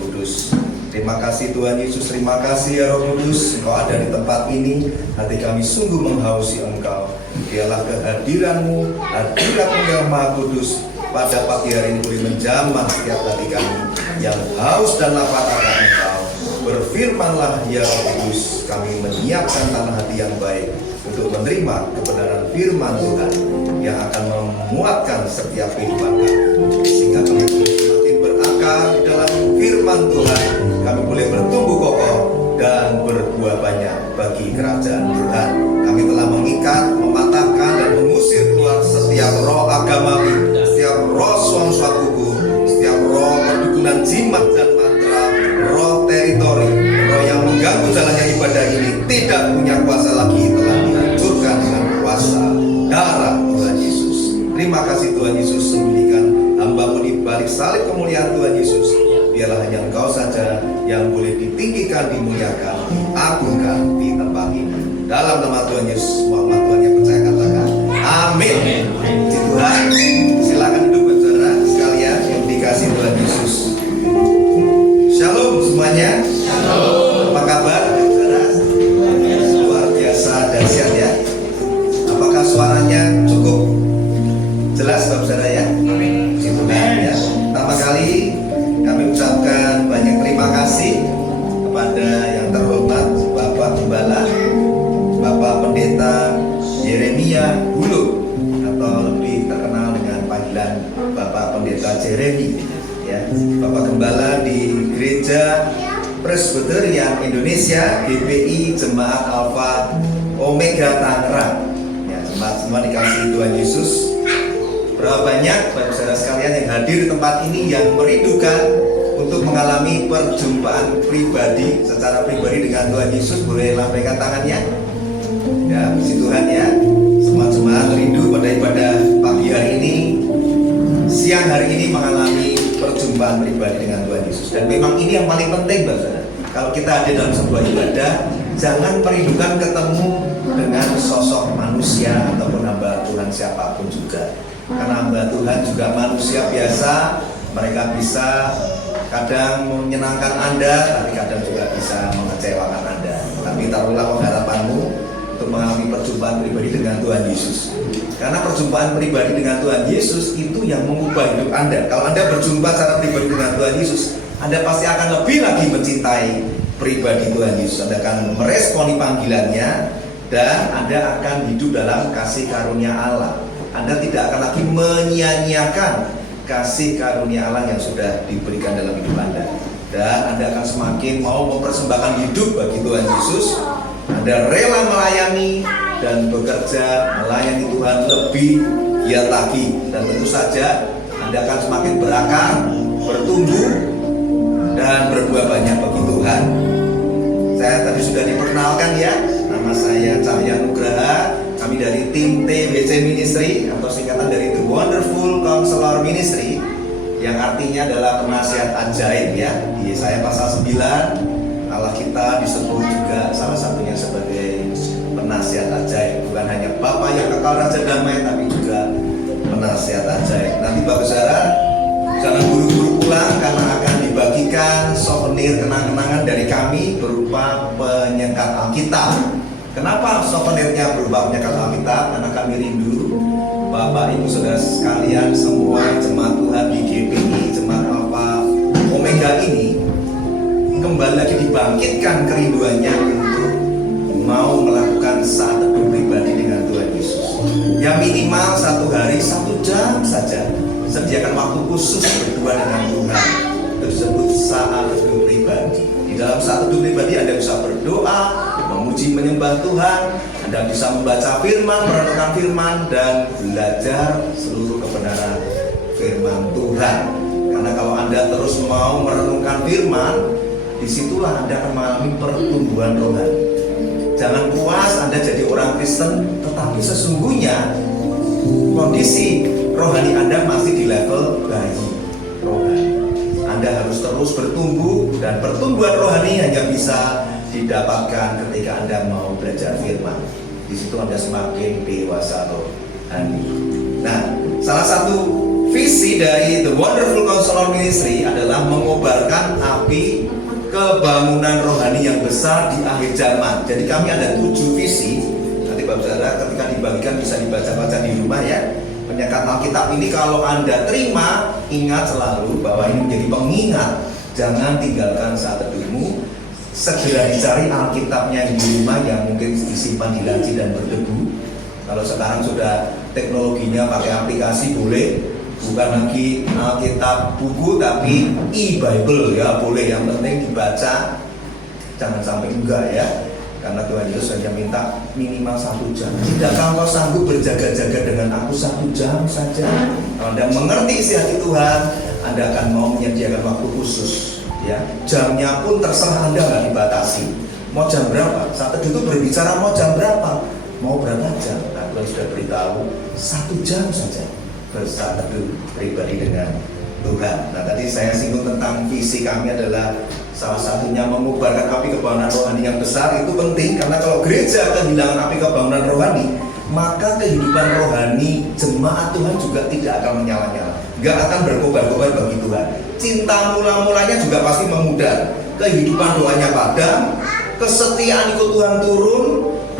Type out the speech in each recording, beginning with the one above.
Kudus. Terima kasih Tuhan Yesus, terima kasih ya Roh Kudus, Engkau ada di tempat ini. Hati kami sungguh menghausi Engkau. Biarlah kehadiran-Mu, hadirat-Mu yang Maha Kudus pada pagi hari ini boleh menjamah setiap hati kami yang haus dan lapar akan Engkau. Berfirmanlah ya Roh Kudus, kami menyiapkan tanah hati yang baik untuk menerima kebenaran firman Tuhan yang akan memuatkan setiap kehidupan kami, sehingga kami semakin berakar di dalam firman Tuhan. Kami boleh bertumbuh kokoh dan berbuah banyak bagi kerajaan Tuhan. Kami telah mengikat, mematahkan dan mengusir keluar setiap roh agamawi, setiap roh suam-suam kuku, setiap roh perdukunan jimat dan mantra, roh teritori, roh yang mengganggu jalannya ibadah ini tidak punya kuasa lagi, telah dihancurkan dengan kuasa darah Tuhan Yesus. Terima kasih Tuhan Yesus, sembunyikan hamba-Mu di balik salib kemuliaan Tuhan Yesus. Biarlah hanya Engkau saja yang boleh ditinggikan, dimuliakan, diagungkan di tempat ini. Dalam nama Tuhan Yesus, Muhammad Tuhan yang percaya katakan amin. Puji Tuhan. Silakan duduk saudara sekalian yang dikasih Tuhan Yesus. Shalom semuanya. Shalom. Apa kabar saudara? Luar biasa dahsyat ya. Apakah suaranya cukup jelas saudara ya? Puji Tuhan ya. Pertama kali kami ucapkan banyak terima kasih kepada yang terhormat Bapak Gembala, Bapak Pendeta Yeremia Hulu, atau lebih terkenal dengan panggilan Bapak Pendeta Jeremy ya. Bapak Gembala di Gereja Presbyterian Indonesia GPI Jemaat Alpha Omega Tangerang ya. Jemaat semua dikasih Tuhan Yesus. Berapa banyak Bapak saudara sekalian yang hadir di tempat ini yang merindukan untuk mengalami perjumpaan pribadi secara pribadi dengan Tuhan Yesus? Boleh lambaikan tangannya. Ya, puji Tuhan ya. Semua jemaat rindu pada ibadah pagi hari ini, siang hari ini mengalami perjumpaan pribadi dengan Tuhan Yesus. Dan memang ini yang paling penting Bapak saudara. Kalau kita hadir dalam sebuah ibadah, jangan merindukan ketemu dengan sosok manusia ataupun hamba Tuhan siapapun juga. Karena hamba Tuhan juga manusia biasa, mereka bisa kadang menyenangkan Anda, tapi kadang juga bisa mengecewakan Anda. Tapi taruhlah pengharapanmu untuk mengalami perjumpaan pribadi dengan Tuhan Yesus. Karena perjumpaan pribadi dengan Tuhan Yesus itu yang mengubah hidup Anda. Kalau Anda berjumpa secara pribadi dengan Tuhan Yesus, Anda pasti akan lebih lagi mencintai pribadi Tuhan Yesus. Anda akan meresponi panggilannya dan Anda akan hidup dalam kasih karunia Allah. Anda tidak akan lagi menyia-nyiakan kasih karunia Allah yang sudah diberikan dalam hidup Anda. Dan Anda akan semakin mau mempersembahkan hidup bagi Tuhan Yesus. Anda rela melayani dan bekerja melayani Tuhan lebih giat lagi. Dan tentu saja Anda akan semakin berakar, bertumbuh, dan berbuah banyak bagi Tuhan. Saya tadi sudah diperkenalkan ya. Nama saya Cahya Nugraha. Kami dari tim TWC Ministry atau singkatan dari The Wonderful Counselor Ministry, yang artinya adalah penasihat ajaib ya. Di Yesaya pasal 9 Allah kita disebut juga salah satunya sebagai penasihat ajaib. Bukan hanya Bapa yang kekal raja damai, tapi juga penasihat ajaib. Nanti Bapak saudara jangan buru-buru pulang, karena akan dibagikan souvenir kenang-kenangan dari kami berupa penyekat Alkitab. Kenapa souvenirnya berupa penyekat Alkitab? Karena kami rindu Bapak Ibu Saudara sekalian, semua jemaat Tuhan di GPI Jemaat Alpha Omega ini kembali lagi dibangkitkan kerinduannya untuk mau melakukan saat teduh pribadi dengan Tuhan Yesus. Yang minimal 1 hari 1 jam saja, sediakan waktu khusus berdua dengan Tuhan. Itu disebut saat teduh pribadi. Di dalam saat teduh pribadi Anda bisa berdoa, memuji menyembah Tuhan, Anda bisa membaca firman, merenungkan firman, dan belajar seluruh kebenaran firman Tuhan. Karena kalau Anda terus mau merenungkan firman, disitulah Anda akan mengalami pertumbuhan rohani. Jangan puas Anda jadi orang Kristen, tetapi sesungguhnya kondisi rohani Anda masih di level bayi rohani. Anda harus terus bertumbuh, dan pertumbuhan rohani hanya bisa didapatkan ketika Anda mau belajar firman. Di situ Anda semakin dewasa rohani. Nah, salah satu visi dari The Wonderful Counselor Ministry adalah mengobarkan apa menghadapi kebangunan rohani yang besar di akhir zaman. Jadi kami ada 7 visi. Nanti Bapak Saudara ketika dibagikan bisa dibaca-baca di rumah ya. Penyekat Alkitab ini kalau Anda terima, ingat selalu bahwa ini menjadi pengingat. Jangan tinggalkan saat teduhmu. Segera dicari Alkitabnya di rumah yang mungkin disimpan di laci dan berdebu. Kalau sekarang sudah teknologinya pakai aplikasi boleh, bukan lagi Alkitab buku tapi e-Bible ya boleh, yang penting dibaca, jangan sampai enggak ya, karena Tuhan Yesus hanya minta minimal 1 jam. Tidakkah engkau sanggup berjaga-jaga dengan aku 1 jam saja? Kalau Anda mengerti isi hati Tuhan, Anda akan mau menyediakan waktu khusus ya. Jamnya pun terserah Anda, nggak dibatasi. Mau jam berapa? Saat teduh itu berbicara mau jam berapa? Mau berapa jam? Nah, Tuhan sudah beritahu 1 jam saja bersaat teduh pribadi dengan Tuhan. Nah, tadi saya singgung tentang visi kami adalah salah satunya mengubarkan api kebangunan rohani yang besar. Itu penting karena kalau gereja kehilangan api kebangunan rohani, maka kehidupan rohani jemaat Tuhan juga tidak akan menyala-nyala, nggak akan berkobar-kobar bagi Tuhan. Cinta mula-mulanya juga pasti memudar, kehidupan doanya padam, kesetiaan ikut Tuhan turun,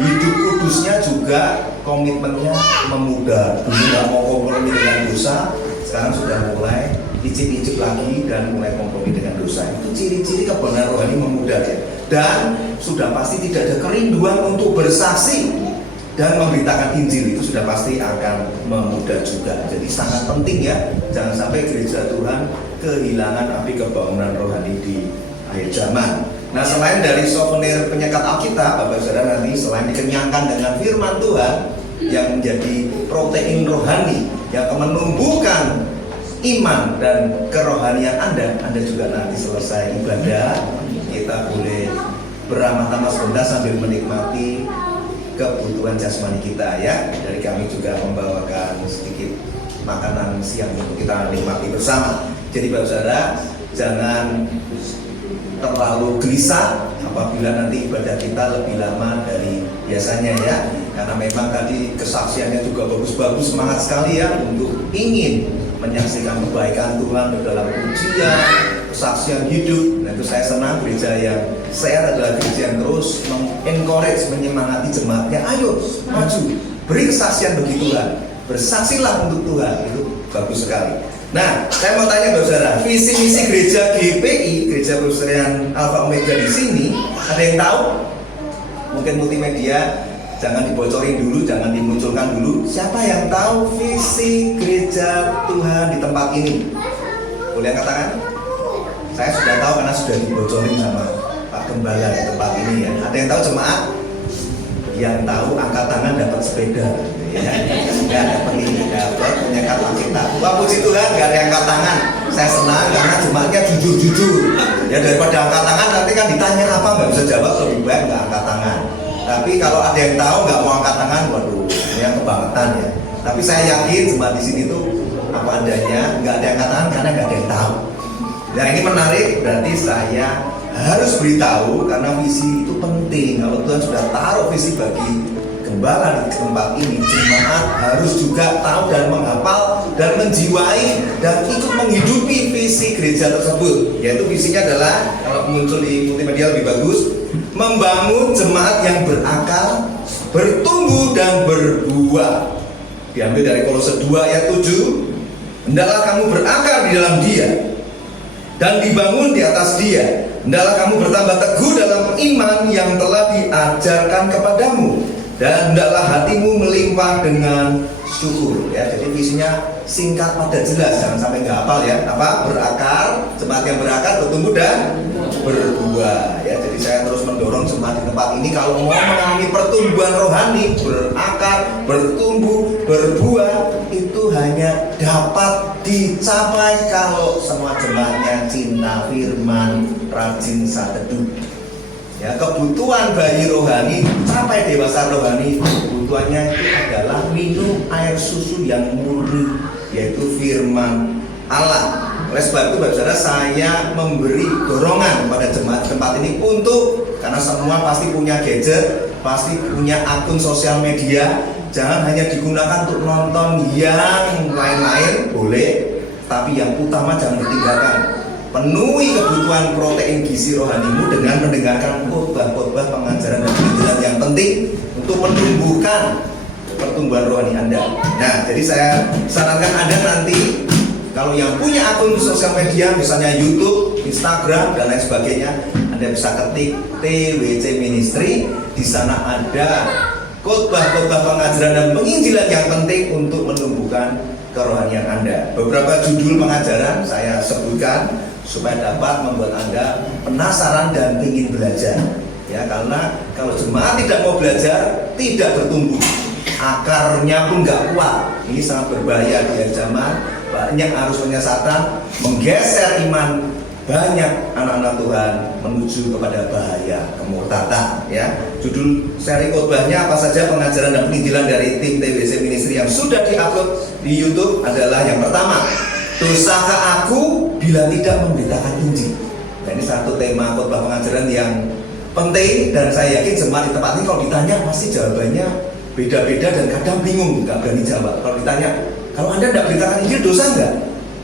hidup kudusnya juga komitmennya memudar. Dulu nggak mau kompromi dengan dosa, sekarang sudah mulai icip-icip lagi dan mulai kompromi dengan dosa. Itu ciri-ciri kebenaran rohani memudar ya. Dan sudah pasti tidak ada kerinduan untuk bersaksi dan memberitakan Injil, itu sudah pasti akan memudar juga. Jadi sangat penting ya, jangan sampai gereja Tuhan kehilangan api kebangunan rohani di akhir zaman. Nah, selain dari souvenir penyekat Alkitab, Bapak Saudara, nanti selain dikenyangkan dengan firman Tuhan yang menjadi protein rohani yang akan menumbuhkan iman dan kerohanian Anda juga nanti selesai ibadah, kita boleh beramah-tamah sebentar sambil menikmati kebutuhan jasmani kita ya. Dari kami juga membawakan sedikit makanan siang untuk kita nikmati bersama. Jadi Bapak Saudara, jangan terlalu gelisah apabila nanti ibadah kita lebih lama dari biasanya ya, karena memang tadi kesaksiannya juga bagus-bagus, semangat sekali ya untuk ingin menyaksikan kebaikan Tuhan dalam pujian, kesaksian hidup. Nah, itu saya senang. Gereja yang sehat adalah gereja yang terus mengencourage, menyemangati jemaatnya, ayo maju, beri kesaksian bagi Tuhan, bersaksilah untuk Tuhan. Itu bagus sekali. Nah, saya mau tanya Bapak Saudara, visi misi gereja GPI, Gereja Presbyterian Alpha Omega di sini, ada yang tahu? Mungkin multimedia, jangan dibocorin dulu, jangan dimunculkan dulu. Siapa yang tahu visi gereja Tuhan di tempat ini? Boleh angkat tangan? Saya sudah tahu karena sudah dibocorin sama Pak Gembala di tempat ini ya. Ada yang tahu jemaat? Yang tahu angkat tangan dapat sepeda. Ya, nggak dapat ini, dapat penyekat Alkitab. Wah, puji Tuhan, nggak ada yang angkat tangan. Saya senang karena jemaatnya jujur-jujur. Ya, daripada angkat tangan nanti kan ditanya apa nggak bisa jawab, lebih baik nggak angkat tangan. Tapi kalau ada yang tahu nggak mau angkat tangan, waduh, ini yang kebangetan ya. Tapi saya yakin jemaat di sini tuh apa adanya, nggak ada yang angkat tangan karena nggak ada yang tahu. Nah, ini menarik, berarti saya harus beritahu karena visi itu penting. Kalau Tuhan sudah taruh visi bagi gembala di tempat ini, jemaat harus juga tahu dan menghafal dan menjiwai dan ikut menghidupi visi gereja tersebut. Yaitu visinya adalah, kalau muncul di multimedia lebih bagus, membangun jemaat yang berakal, bertumbuh dan berbuah. Diambil dari Kolose 2 ayat 7. Hendaklah kamu berakar di dalam Dia dan dibangun di atas Dia. Hendaklah kamu bertambah teguh dalam iman yang telah diajarkan kepadamu, dan hendaklah hatimu melimpah dengan syukur. Ya, jadi visinya singkat padat jelas, jangan sampai nggak hafal ya. Apa? Berakar, jemaat yang berakar, bertumbuh dan berbuah. Ya, jadi saya terus mendorong jemaat di tempat ini kalau mau mengalami pertumbuhan rohani, berakar, bertumbuh, berbuah, itu hanya dapat dicapai kalau semua jemaatnya cinta firman, rajin saat teduh. Ya, kebutuhan bayi rohani sampai dewasa rohani, kebutuhannya itu adalah minum air susu yang murni, yaitu firman Allah. Oleh sebab itu Bapak Saudara, saya memberi dorongan kepada jemaat tempat ini untuk, karena semua pasti punya gadget, pasti punya akun sosial media, jangan hanya digunakan untuk nonton yang lain-lain, boleh, tapi yang utama jangan ditinggalkan. Penuhi kebutuhan protein gizi rohanimu dengan mendengarkan khotbah-khotbah pengajaran dan penginjilan yang penting untuk menumbuhkan pertumbuhan rohani Anda. Nah, jadi saya sarankan Anda nanti kalau yang punya akun sosial media, misalnya YouTube, Instagram, dan lain sebagainya, Anda bisa ketik TWC Ministry. Di sana ada khotbah-khotbah pengajaran dan penginjilan yang penting untuk menumbuhkan kerohanian Anda. Beberapa judul pengajaran saya sebutkan supaya dapat membuat Anda penasaran dan ingin belajar. Ya, karena kalau jemaat tidak mau belajar, tidak bertumbuh, akarnya pun nggak kuat. Ini sangat berbahaya di akhir zaman. Banyak arus penyesatan menggeser iman banyak anak-anak Tuhan menuju kepada bahaya kemurtadan. Ya, judul seri khotbahnya apa saja pengajaran dan penginjilan dari tim TWC Ministry yang sudah diupload di YouTube adalah yang pertama, dosakah aku bila tidak memberitakan Injil. Nah, ini satu tema khotbah pengajaran yang penting, dan saya yakin jemaat di tempat ini kalau ditanya pasti jawabannya beda-beda dan kadang bingung, nggak berani jawab. Kalau ditanya, kalau Anda tidak beritakan Injil dosa nggak?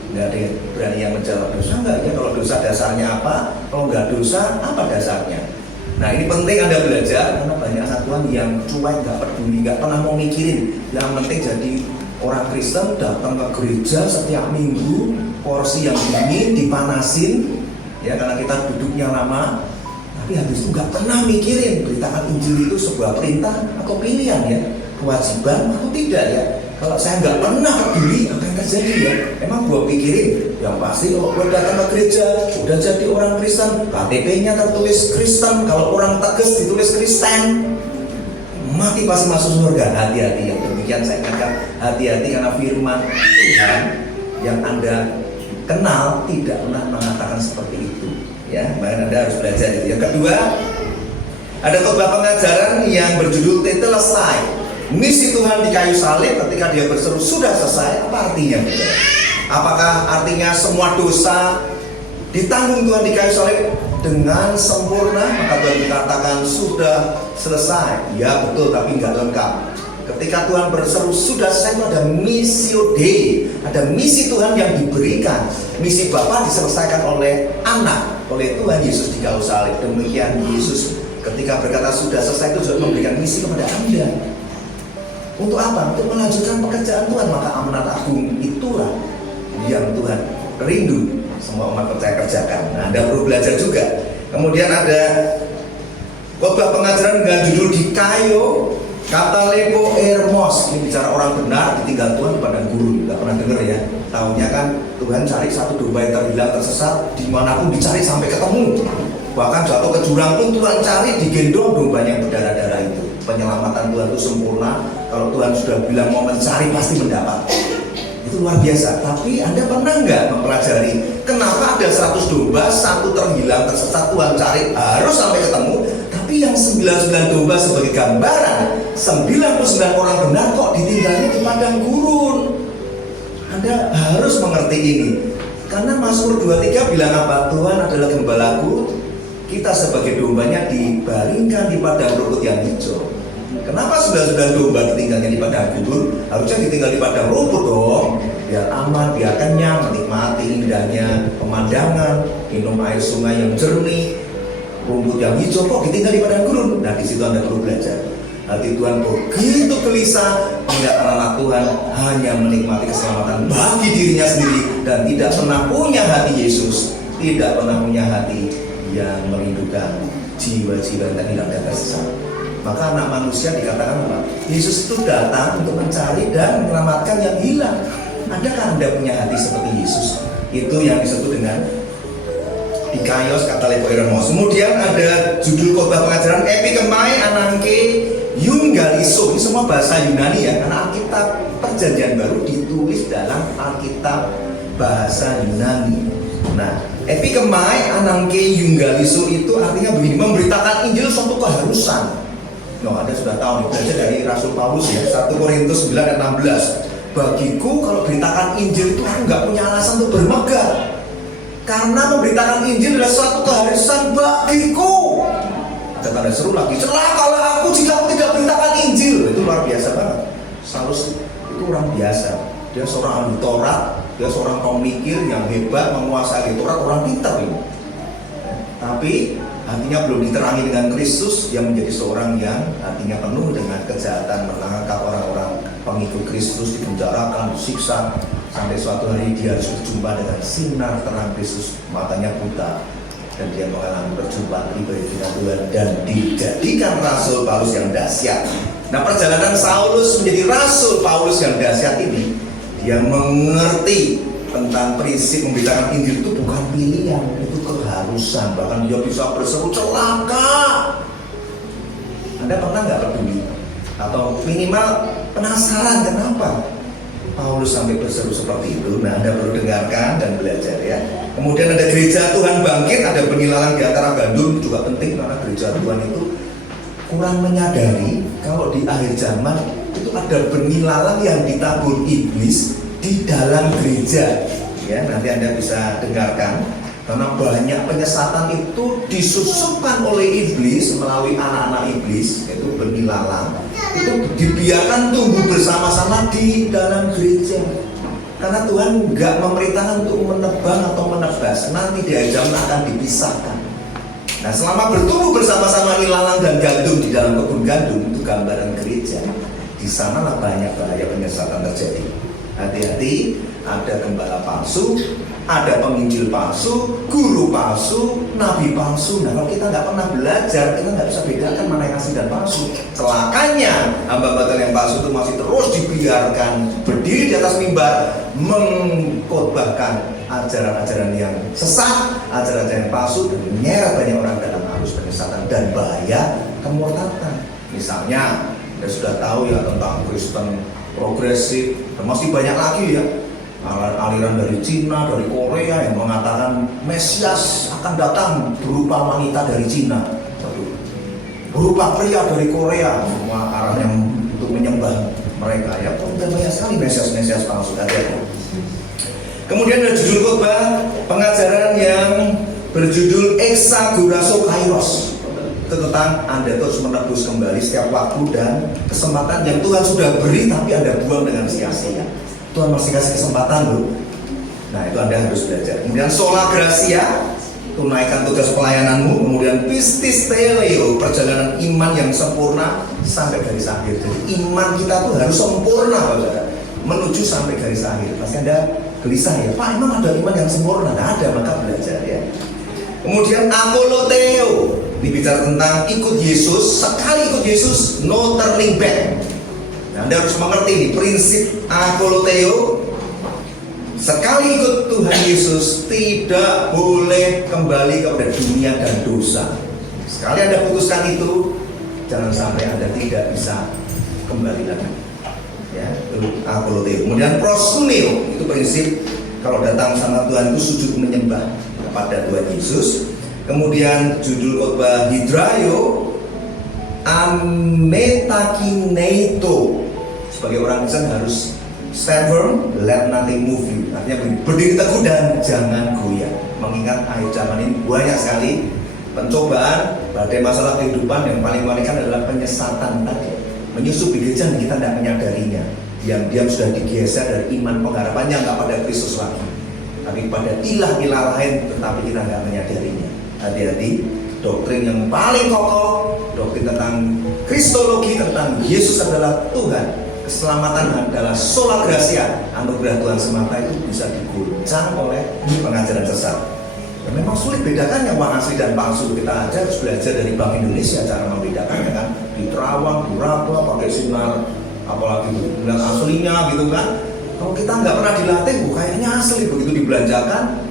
Nggak ada yang berani yang menjawab dosa nggak ya. Kalau dosa dasarnya apa? Kalau nggak dosa apa dasarnya? Nah, ini penting Anda belajar karena banyak anak Tuhan yang cuek, nggak peduli, nggak pernah mau mikirin. Yang penting jadi orang Kristen, datang ke gereja setiap minggu, porsi yang dingin dipanasin, ya karena kita duduknya lama. Tapi habis itu nggak pernah mikirin beritakan Injil itu sebuah perintah atau pilihan ya, kewajiban atau tidak ya. Kalau saya nggak pernah peduli apa yang terjadi ya, emang gua pikirin yang pasti kalau gua datang ke gereja udah jadi orang Kristen, KTP-nya tertulis Kristen, kalau orang Teges ditulis Kristen, mati pasti masuk surga. Hati-hati ya, demikian saya ingatkan, hati-hati karena firman Tuhan yang Anda kenal tidak pernah mengatakan seperti itu. Ya, makanya Anda harus belajar itu. Yang kedua, ada khotbah pengajaran yang berjudul Tetelestai. Misi Tuhan di kayu salib ketika dia berseru sudah selesai, apa artinya? Apakah artinya semua dosa ditanggung Tuhan di kayu salib dengan sempurna? Maka Tuhan dikatakan sudah selesai. Ya betul, tapi nggak lengkap. Ketika Tuhan berseru sudah selesai, itu ada missio Dei, ada misi Tuhan yang diberikan. Misi Bapa diselesaikan oleh anak, oleh Tuhan Yesus di kayu salib. Demikian Yesus ketika berkata sudah selesai itu juga memberikan misi kepada Anda. Untuk apa? Untuk melanjutkan pekerjaan Tuhan. Maka amanat agung itulah yang Tuhan rindu semua umat percaya kerjakan. Nah, Anda perlu belajar juga. Kemudian ada khotbah pengajaran dengan judul di kayu Katalepo Ermos. Ini bicara orang benar ditinggal Tuhan di padang gurun. Nggak pernah dengar ya. Tahunya kan Tuhan cari satu domba yang terhilang tersesat, dimanapun dicari sampai ketemu. Bahkan jatuh ke jurang pun Tuhan cari, digendong domba yang berdarah-darah itu. Penyelamatan Tuhan itu sempurna. Kalau Tuhan sudah bilang mau mencari pasti mendapat. Itu luar biasa. Tapi Anda pernah nggak mempelajari kenapa ada 100 domba, satu terhilang tersesat Tuhan cari harus sampai ketemu, tapi yang 99 domba sebagai gambaran 99 orang benar kok ditinggalnya di padang gurun. Anda harus mengerti ini. Karena Mazmur 23 bilang apa? Tuhan adalah gembalaku, kita sebagai dombanya dibaringkan di padang rumput yang hijau. Kenapa 99 domba ditinggalnya di padang gurun? Harusnya ditinggal di padang rumput dong, biar aman, biar kenyang, menikmati indahnya pemandangan, minum air sungai yang jernih, rumput yang hijau. Kok ditinggal di padang gurun? Nah, di situ Anda perlu belajar. Hati Tuhan begitu gelisah melihat anak Tuhan hanya menikmati keselamatan bagi dirinya sendiri dan tidak pernah punya hati Yesus, tidak pernah punya hati yang merindukan jiwa-jiwa yang hilang dan tersesat. Maka anak manusia dikatakan apa? Yesus itu datang untuk mencari dan menyelamatkan yang hilang. Adakah Anda punya hati seperti Yesus? Itu yang disebut dengan dikaios Katalepo Ermos. Kemudian ada judul khotbah pengajaran Epikemai Ananke Eungaliso. Ini semua bahasa Yunani ya, karena Alkitab Perjanjian Baru ditulis dalam Alkitab bahasa Yunani. Nah, Epikemai Ananke Eungaliso itu artinya begini, memberitakan Injil suatu keharusan. Anda sudah tahu nih, belajar dari Rasul Paulus ya, 1 Korintus 9 dan 16. Bagiku kalau beritakan Injil itu aku nggak punya alasan untuk bermegah, karena memberitakan Injil adalah suatu keharusan bagiku. Ada tanda seru lagi, celakalah aku jika aku tidak beritakan Injil. Itu luar biasa banget. Saulus itu orang biasa, dia seorang ahli Taurat, Dia seorang pemikir yang hebat, menguasai Taurat, orang pintar ini. Tapi hatinya belum diterangi dengan Kristus, dia menjadi seorang yang hatinya penuh dengan kejahatan, menangkap orang-orang pengikut Kristus, dipenjarakan, disiksa, sampai suatu hari dia harus berjumpa dengan sinar terang Kristus, matanya buta, dan dia mengalami perjumpaan pribadi dengan Tuhan dan dijadikan Rasul Paulus yang dahsyat. Nah, perjalanan Saulus menjadi Rasul Paulus yang dahsyat ini, dia mengerti tentang prinsip memberitakan Injil itu bukan pilihan, itu keharusan. Bahkan dia bisa berseru celaka. Anda pernah nggak peduli? Atau minimal penasaran kenapa Paulus sampai berseru seperti itu? Nah, Anda perlu dengarkan dan belajar ya. Kemudian ada gereja Tuhan bangkit, ada penilalang di antara gandum, juga penting karena gereja Tuhan itu kurang menyadari kalau di akhir zaman itu ada benih lalang yang ditabur iblis di dalam gereja. Ya, nanti Anda bisa dengarkan karena banyak penyesatan itu disusupkan oleh iblis melalui anak-anak iblis, yaitu benih lalang. Itu dibiarkan tumbuh bersama-sama di dalam gereja. Karena Tuhan nggak memerintahkan untuk menebang atau menebas, nanti di akhir zaman akan dipisahkan. Nah, selama bertumbuh bersama-sama ilalang dan gandum di dalam kebun gandum, itu gambaran gereja. Di sanalah banyak bahaya penyesatan terjadi. Hati-hati, ada gembala palsu, ada penginjil palsu, guru palsu, nabi palsu. Nah, kalau kita nggak pernah belajar, kita nggak bisa bedakan mana yang asli dan palsu. Celakanya, hamba Tuhan yang palsu itu masih terus dibiarkan berdiri di atas mimbar, mengkhotbahkan ajaran-ajaran yang sesat, ajaran-ajaran yang palsu, dan menyeret banyak orang dalam arus penyesatan dan bahaya kemurtadan. Misalnya, Anda sudah tahu ya tentang Kristen progresif, dan masih banyak lagi ya aliran dari Cina, dari Korea yang mengatakan Mesias akan datang berupa wanita dari Cina, berupa pria dari Korea, semua arahnya untuk menyembah mereka ya. Banyak sekali Mesias palsu ada. Kemudian ada judul khotbah pengajaran yang berjudul Exagorazo Kairos. Itu tentang Anda terus menebus kembali setiap waktu dan kesempatan yang Tuhan sudah beri tapi Anda buang dengan sia-sia. Tuhan masih kasih kesempatan loh. Nah, itu Anda harus belajar. Kemudian sola gratia, tunaikan tugas pelayananmu. Kemudian pistis teleo, perjalanan iman yang sempurna sampai garis akhir. Jadi iman kita tuh harus sempurna, saudara, menuju sampai garis akhir. Pasti Anda gelisah ya, Pak, emang ada iman yang sempurna? Nah, ada, maka belajar ya. Kemudian apoloteo, dibicara tentang ikut Yesus. Sekali ikut Yesus, no turning back. Nah, Anda harus mengerti ini prinsip apoloteo. Sekali ikut Tuhan Yesus, tidak boleh kembali kepada dunia dan dosa. Sekali Anda putuskan itu, jangan sampai Anda tidak bisa kembali lagi. Ya, itu apoloteo. Kemudian proskuneo, itu prinsip kalau datang sama Tuhan itu sujud menyembah kepada Tuhan Yesus. Kemudian judul khotbah hidrayo ametakineito. Sebagai orang Kristen harus stand firm, let nothing move you. Artinya berdiri teguh dan jangan goyah. Mengingat akhir zaman ini banyak sekali pencobaan, badai masalah kehidupan yang paling mengerikan adalah penyesatan tadi. Menyusup di gereja dan kita tidak menyadarinya. Diam-diam sudah digeser dari iman pengharapannya nggak pada Kristus lagi, tapi pada ilah-ilah lain, tetapi kita nggak menyadarinya. Hati-hati, doktrin yang paling kokoh, doktrin tentang Kristologi, tentang Yesus adalah Tuhan, keselamatan adalah sola gratia, anugerah Tuhan semata, itu bisa digoncang oleh pengajaran sesat. Dan memang sulit bedakan yang uang asli dan palsu. Kita aja harus belajar dari Bank Indonesia cara membedakannya kan. Di Terawang, berapa pakai sinar, apalagi bilang aslinya gitu kan. Kalau kita nggak pernah dilatih, kayaknya asli, begitu dibelanjakan,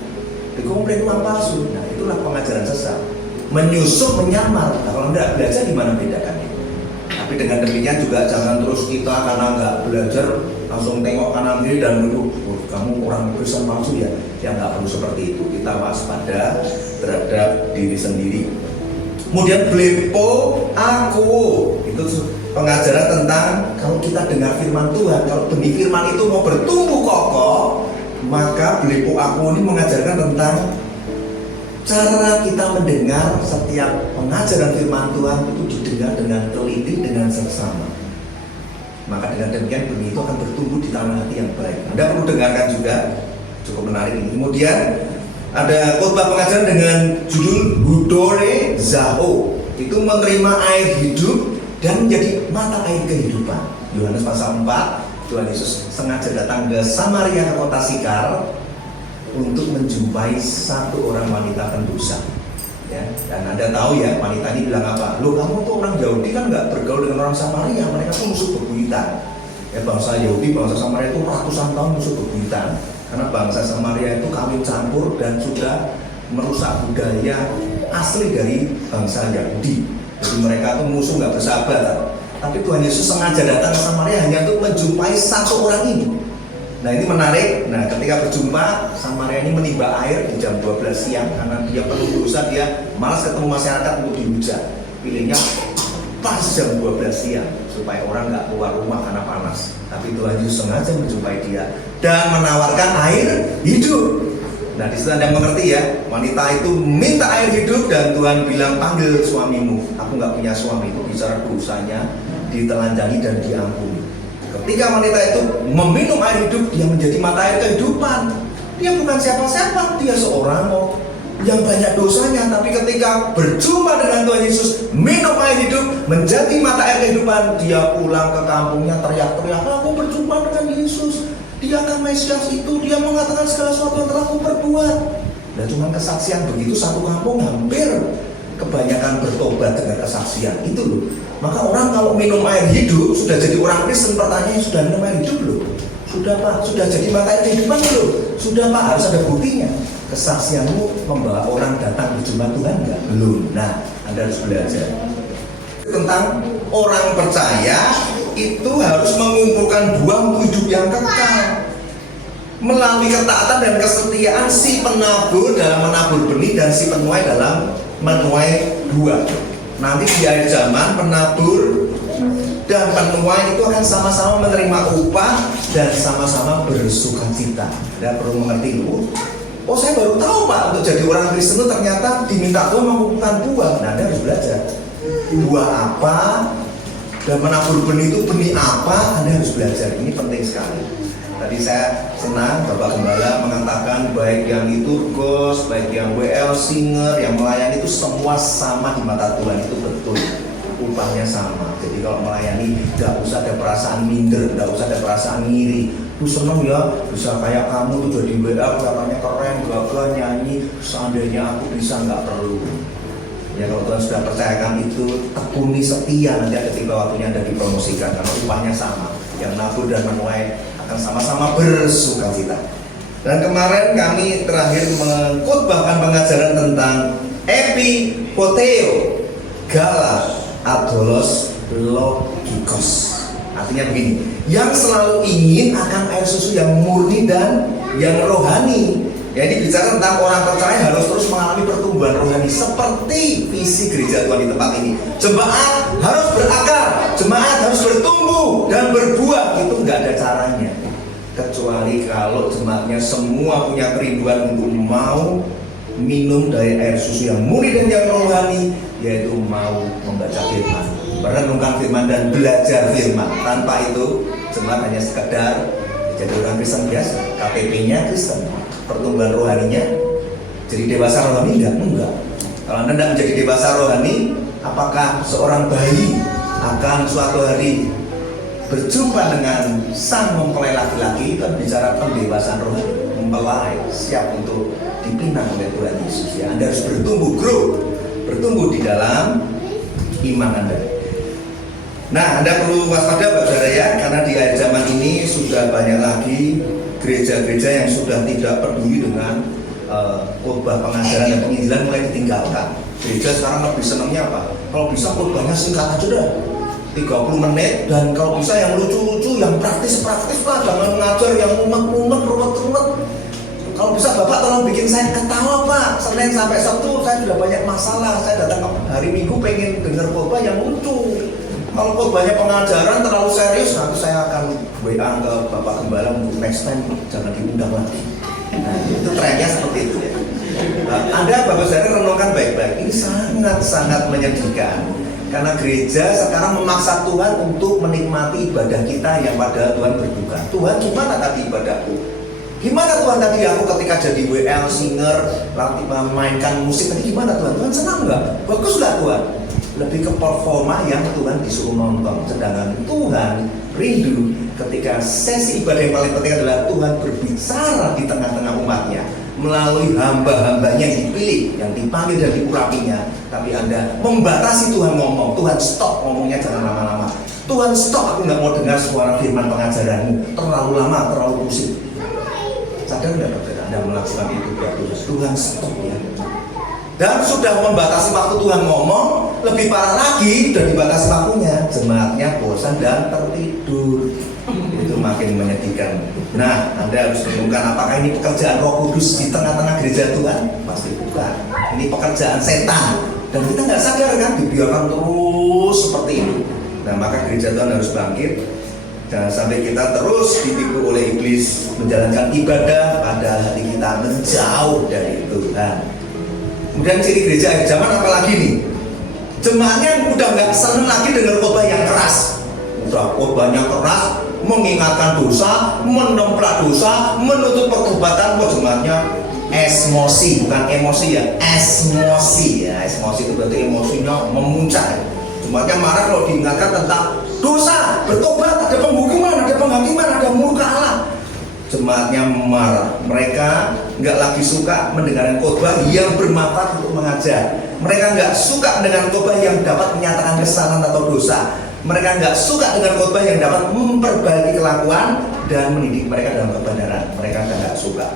dikomplain uang palsu. Nah, itulah pengajaran sesat. Menyusup, menyamar. Nah, kalau nggak belajar gimana bedakannya? Tapi dengan demikian juga jangan terus kita karena nggak belajar langsung tengok kanan kiri dan menuduh, kamu orang Kristen palsu ya. Ya nggak perlu seperti itu. Kita waspada terhadap diri sendiri. Kemudian blepo aku, itu pengajaran tentang kalau kita dengar firman Tuhan, kalau benih firman itu mau bertumbuh kokoh, maka blepo aku ini mengajarkan tentang cara kita mendengar setiap pengajaran firman Tuhan itu didengar dengan teliti, dengan seksama. Maka dengan demikian benih itu akan bertumbuh di tanah hati yang baik. Anda perlu dengarkan juga Cukup menarik ini. Kemudian ada khotbah pengajaran dengan judul Hudore Zao, itu menerima air hidup dan menjadi mata air kehidupan. Yohanes pasal 4, Tuhan Yesus sengaja datang ke Samaria, ke kota Sikar, untuk menjumpai satu orang wanita pendosa. Ya, dan Anda tahu ya, wanita ini bilang apa? Loh, kamu tuh orang Yahudi kan nggak bergaul dengan orang Samaria, mereka tuh musuh bebuyutan. Ya, bangsa Yahudi, bangsa Samaria itu ratusan tahun musuh bebuyutan, karena bangsa Samaria itu kawin campur dan sudah merusak budaya asli dari bangsa Yahudi. Jadi mereka tuh musuh nggak bersahabat. Tapi Tuhan Yesus sengaja datang ke Samaria hanya untuk menjumpai satu orang ini. Nah, ini menarik. Nah, ketika berjumpa, Samaria ini menimba air di jam 12 siang karena dia penuh dosa, dia malas ketemu masyarakat untuk dihujat. Pilihnya pas jam 12 siang supaya orang nggak keluar rumah karena panas. Tapi Tuhan Yesus sengaja menjumpai dia dan menawarkan air hidup. Nah, di situ Anda mengerti ya, wanita itu minta air hidup dan Tuhan bilang, panggil suamimu. Aku nggak punya suami. Itu bicara dosanya ditelanjangi dan diampuni. Ketika wanita itu meminum air hidup, dia menjadi mata air kehidupan. Dia bukan siapa-siapa, dia seorang yang banyak dosanya. Tapi ketika berjumpa dengan Tuhan Yesus, minum air hidup, menjadi mata air kehidupan, dia pulang ke kampungnya teriak-teriak, aku berjumpa dengan Yesus. Dia kan Mesias itu, dia mengatakan segala sesuatu yang telah aku perbuat. Dan cuma kesaksian begitu, satu kampung hampir kebanyakan bertobat dengan kesaksian itu loh. Maka orang kalau minum air hidup, sudah jadi orang Kristen, pertanyaannya sudah minum air hidup loh? Sudah Pak, sudah jadi mata air kehidupan loh? Sudah Pak, harus ada buktinya. Kesaksianmu membawa orang datang berjumpa Tuhan enggak? Belum. Nah, Anda harus belajar tentang orang percaya itu harus mengumpulkan buah untuk hidup yang kekal melalui ketaatan dan kesetiaan si penabur dalam menabur benih dan si penuai dalam menuai buah. Nanti di akhir zaman penabur dan penuai itu akan sama-sama menerima upah dan sama-sama bersukacita. Anda perlu mengerti loh. Oh, saya baru tahu Pak, untuk jadi orang Kristen itu ternyata diminta Tuhan mengumpulkan buah. Nah, Anda harus belajar buah apa dan menabur benih itu benih apa. Anda harus belajar, ini penting sekali. Tadi saya senang Bapak Gembala mengatakan baik yang liturgos, baik yang WL singer, yang melayani itu semua sama di mata Tuhan, itu betul. Upahnya sama. Jadi kalau melayani gak usah ada perasaan minder, gak usah ada perasaan ngiri. Tuh seneng ya, bisa kayak kamu tuh jadi WL katanya keren, gagah nyanyi. Seandainya aku bisa, gak perlu. Ya kalau Tuhan sudah percayakan itu, tekuni setia nanti ketika waktunya Anda dipromosikan, karena upahnya sama. Yang nabur dan menuai akan sama-sama bersukacita. Dan kemarin kami terakhir mengkhotbahkan pengajaran tentang epipoteo gala adolos logikos. Artinya begini, yang selalu ingin akan air susu yang murni dan yang rohani. Ya, ini bicara tentang orang percaya harus terus mengalami pertumbuhan rohani seperti visi gereja Tuhan di tempat ini. Jemaat harus berakar, jemaat harus bertumbuh dan berbuah. Itu nggak ada caranya kecuali kalau jemaatnya semua punya kerinduan untuk mau minum dari air susu yang murni dan yang rohani, yaitu mau membaca firman, merenungkan firman dan belajar firman. Tanpa itu jemaat hanya sekedar jadi orang Kristen biasa, KTP-nya Kristen. Pertumbuhan rohaninya jadi dewasa rohani enggak. Kalau Anda tidak menjadi dewasa rohani, apakah seorang bayi akan suatu hari berjumpa dengan sang mempelai laki-laki? Itu bicara pendewasaan rohani, mempelai siap untuk dipinang oleh Tuhan Yesus. Ya, Anda harus bertumbuh di dalam iman Anda. Nah, Anda perlu waspada Bapak Saudara ya, karena di akhir zaman ini sudah banyak lagi gereja-gereja yang sudah tidak peduli dengan khotbah pengajaran dan penginjilan mulai ditinggalkan. Gereja sekarang lebih senangnya apa? Kalau bisa khotbahnya singkat aja dah, 30 menit, dan kalau bisa yang lucu-lucu, yang praktis-praktis lah, jangan mengajar yang umet-umet, ruwet-ruwet. Kalau bisa Bapak tolong bikin saya ketawa Pak. Senin sampai Sabtu saya sudah banyak masalah. Saya datang hari Minggu pengen dengar khotbah yang lucu. Kalau khotbahnya pengajaran terlalu serius, nanti saya akan WA ke Bapak Gembala untuk next time jangan diundang lagi. Nah, itu trennya seperti itu ya. Anda Bapak Saudara renungkan baik-baik. Ini sangat-sangat menyedihkan. Karena gereja sekarang memaksa Tuhan untuk menikmati ibadah kita yang padahal Tuhan berduka. Tuhan gimana tadi ibadahku? Gimana Tuhan tadi aku ketika jadi WL singer, latih memainkan musik tadi gimana Tuhan? Tuhan senang nggak? Bagus nggak Tuhan? Lebih ke performa yang Tuhan disuruh nonton. Sedangkan Tuhan rindu ketika sesi ibadah yang paling penting adalah Tuhan berbicara di tengah-tengah umatnya melalui hamba-hambanya yang dipilih, yang dipanggil dan diurapinya. Tapi Anda membatasi Tuhan ngomong. Tuhan stop ngomongnya, jangan lama-lama. Tuhan stop, aku nggak mau dengar suara firman pengajaranmu, terlalu lama, terlalu pusing. Sadar nggak Anda melakukan itu buat Tuhan stop ya. Dan sudah membatasi waktu Tuhan ngomong, lebih parah lagi, sudah dibatasi waktunya, jemaatnya bosan dan tertidur. Itu makin menyedihkan. Nah, Anda harus menemukan apakah ini pekerjaan Roh Kudus di tengah-tengah gereja Tuhan? Pasti bukan. Ini pekerjaan setan. Dan kita nggak sadar kan, dibiarkan terus seperti itu. Nah, maka gereja Tuhan harus bangkit. Jangan sampai kita terus ditipu oleh iblis menjalankan ibadah pada hati kita menjauh dari Tuhan. Kemudian ciri gereja akhir zaman apa lagi nih? Jemaatnya udah nggak seneng lagi dengar khotbah yang keras. Udah khotbahnya keras, mengingatkan dosa, menemprak dosa, menuntut pertobatan. Jemaatnya esmosi, bukan emosi ya, esmosi ya. Esmosi itu berarti emosinya memuncak. Jemaatnya marah kalau diingatkan tentang dosa, bertobat, ada penghukuman, ada penghakiman, ada murka Allah. Jemaatnya marah. Mereka nggak lagi suka mendengarkan khotbah yang bermanfaat untuk mengajar. Mereka nggak suka dengan khotbah yang dapat menyatakan kesalahan atau dosa. Mereka nggak suka dengan khotbah yang dapat memperbaiki kelakuan dan mendidik mereka dalam kebenaran. Mereka nggak suka.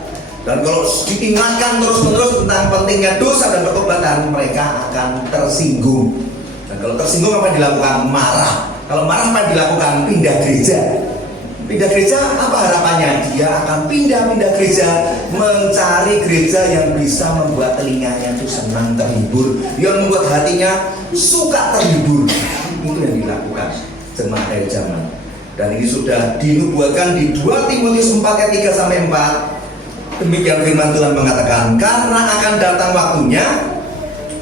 Dan kalau diingatkan terus-menerus tentang pentingnya dosa dan pertobatan, mereka akan tersinggung. Dan kalau tersinggung apa dilakukan? Marah. Kalau marah apa dilakukan? Pindah gereja. Pindah gereja apa harapannya? Dia akan pindah-pindah gereja, mencari gereja yang bisa membuat telinganya itu senang, terhibur, yang membuat hatinya suka terhibur. Itu yang dilakukan jemaat akhir zaman. Dan ini sudah dinubuatkan di 2 Timotius 4 ayat 3-4. Demikian firman Tuhan mengatakan, karena akan datang waktunya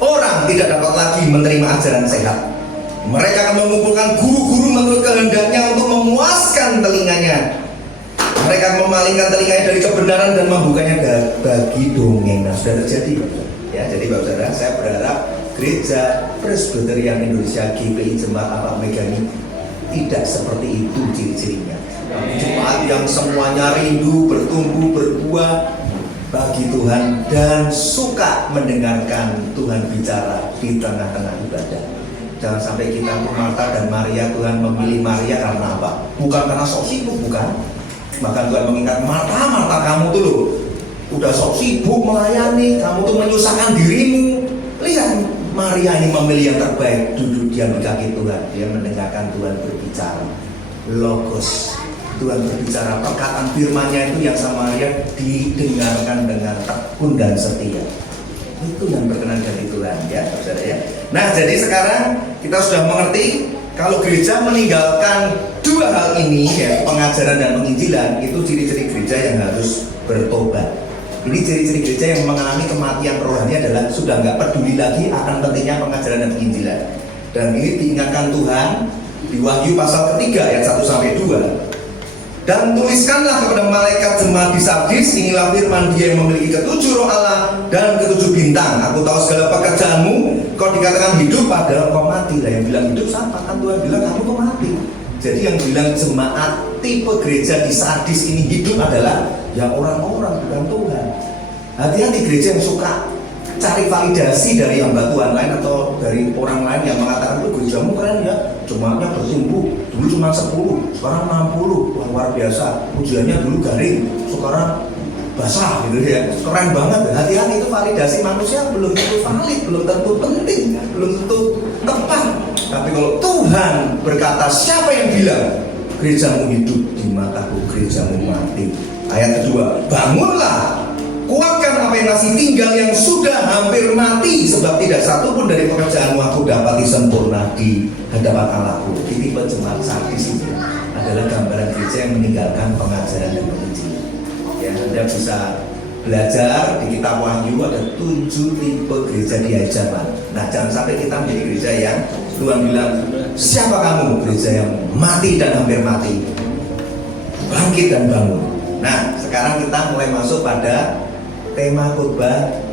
orang tidak dapat lagi menerima ajaran sehat. Mereka akan mengumpulkan guru-guru menurut kehendaknya untuk memuaskan telinganya. Mereka akan memalingkan telinganya dari kebenaran dan membukanya bagi dongeng. Nah, sudah terjadi, ya. Jadi Bapak Saudara, saya berharap Gereja Presbyterian Indonesia GPI Jemaat Apa Omega ini tidak seperti itu ciri-cirinya. Jemaat yang semuanya rindu, bertumbuh, berbuah bagi Tuhan dan suka mendengarkan Tuhan bicara di tengah-tengah ibadah. Jangan sampai kita untuk Marta dan Maria, Tuhan memilih Maria karena apa? Bukan karena sok sibuk, bukan. Bahkan Tuhan mengingat Marta, Marta kamu tuh loh, udah sok sibuk melayani, kamu tuh menyusahkan dirimu. Lihat, Maria ini memilih yang terbaik, duduk diam di kaki Tuhan. Dia mendengarkan Tuhan berbicara. Logos, Tuhan berbicara, perkataan firman-Nya itu yang sama Maria didengarkan dengan tekun dan setia. Itu yang berkenan dari Tuhan, ya saudara ya. Nah, jadi sekarang kita sudah mengerti kalau gereja meninggalkan dua hal ini, ya, pengajaran dan penginjilan, itu ciri-ciri gereja yang harus bertobat. Ini ciri-ciri gereja yang mengalami kematian rohani adalah sudah nggak peduli lagi akan pentingnya pengajaran dan penginjilan. Dan ini diingatkan Tuhan di Wahyu pasal ketiga ayat 1-2. Dan tuliskanlah kepada malaikat jemaat di Sardis, inilah firman Dia yang memiliki ketujuh roh Allah dan ketujuh bintang. Aku tahu segala pekerjaanmu, kau dikatakan hidup padahal kau mati. Lah yang bilang hidup siapa? Kan Tuhan bilang kamu kau mati. Jadi yang bilang jemaat tipe gereja di Sardis ini hidup adalah yang orang-orang bukan Tuhan. Hati-hati gereja yang suka cari validasi dari hamba Tuhan lain atau dari orang lain yang mengatakan, "Oh, gerejamu keren ya, jemaatnya bertumbuh, dulu cuma 10, sekarang 60, wah, luar biasa, pujiannya dulu garing, sekarang basah," gitu ya, keren banget. Hati-hati, itu validasi manusia belum tentu valid, belum tentu penting, belum tentu tepat. Tapi kalau Tuhan berkata, siapa yang bilang gerejamu hidup, di mataku gerejamu mati. Ayat kedua, bangunlah, kuatkan apa yang masih tinggal yang sudah hampir mati, sebab tidak satu pun dari pekerjaanmu aku dapati sempurna di hadapan Allahku. Ini jemaat Sardis itu adalah gambaran gereja yang meninggalkan pengajaran dan penginjilan. Ya, Anda bisa belajar di kitab Wahyu ada 7 tipe gereja di akhir zaman. Nah, jangan sampai kita menjadi gereja yang Tuhan bilang, siapa kamu? Gereja yang mati dan hampir mati. Bangkit dan bangun. Nah, sekarang kita mulai masuk pada tema khotbah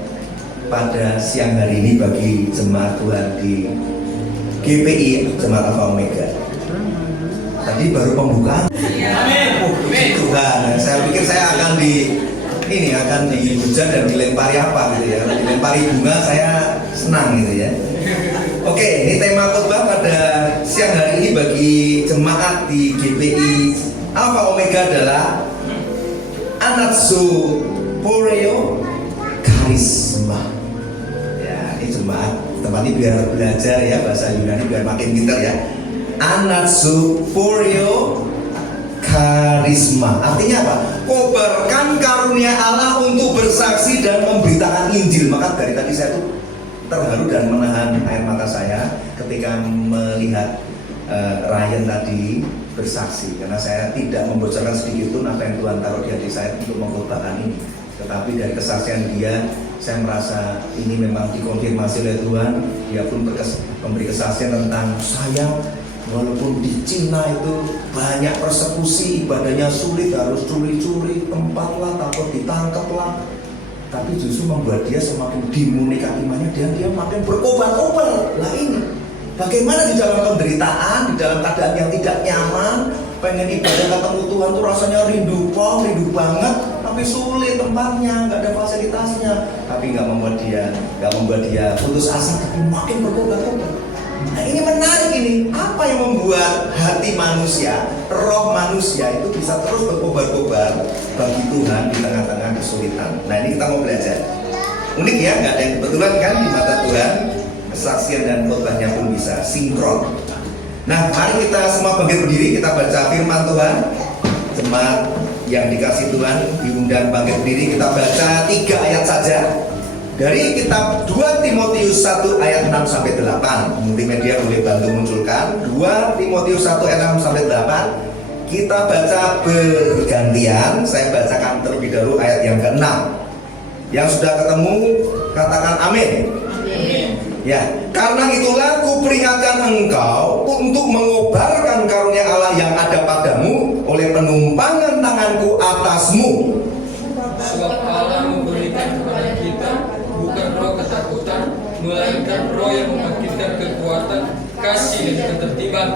pada siang hari ini bagi jemaat Tuhan di GPI Jemaat Alpha Omega. Tadi baru pembukaan. Puji Tuhan. Saya pikir saya akan dihujat dan dilempari apa gitu ya. Dilempari bunga saya senang gitu ya. Oke, ini tema khotbah pada siang hari ini bagi jemaat di GPI Alpha Omega adalah Anatsu Poreo Karisma. Ya, ini jemaat tempat ini biar belajar ya bahasa Yunani biar makin pintar ya. Anatsu Poreo Karisma. Artinya apa? Kobarkan karunia Allah untuk bersaksi dan memberitakan Injil. Maka dari tadi saya tuh terharu dan menahan air mata saya ketika melihat Ryan tadi bersaksi, karena saya tidak membocorkan sedikit pun apa yang Tuhan taruh di hati saya untuk mengkhotbahkan ini. Tetapi dari kesaksian dia, saya merasa ini memang dikonfirmasi oleh Tuhan. Dia pun memberi kesaksian tentang saya, walaupun di Cina itu banyak persekusi, ibadahnya sulit, harus curi-curi tempat lah, takut ditangkap lah, tapi justru membuat dia semakin dimunikan imannya dan dia makin berkobar-kobar. Lah ini bagaimana di dalam penderitaan, di dalam keadaan yang tidak nyaman, pengen ibadah ketemu Tuhan tuh rasanya rindu banget, tapi sulit tempatnya, nggak ada fasilitasnya, tapi nggak membuat dia putus asa, tapi makin berkobar-kobar. Nah ini menarik ini, apa yang membuat hati manusia, roh manusia itu bisa terus berkobar-kobar bagi Tuhan di tengah-tengah kesulitan. Nah ini kita mau belajar. Unik ya, nggak ada yang kebetulan kan di mata Tuhan, kesaksian dan khotbahnya pun bisa sinkron. Nah mari kita semua bangkit berdiri, kita baca firman Tuhan. Jemaat yang dikasih Tuhan diundang bangkit berdiri, kita baca 3 ayat saja dari kitab 2 Timotius 1 ayat 6 sampai 8. Multimedia boleh bantu munculkan 2 Timotius 1 ayat 6 sampai 8. Kita baca bergantian. Saya bacakan terlebih dahulu ayat yang ke-6. Yang sudah ketemu katakan amin. Amin. Ya, karena itulah kuperingatkan engkau untuk mengobarkan karunia Allah yang ada padamu oleh penumpangan tanganku atasmu. Sebab Allah memberikan kepada kita bukan roh ketakutan, melainkan roh yang membangkitkan kekuatan, kasih dan ketertiban.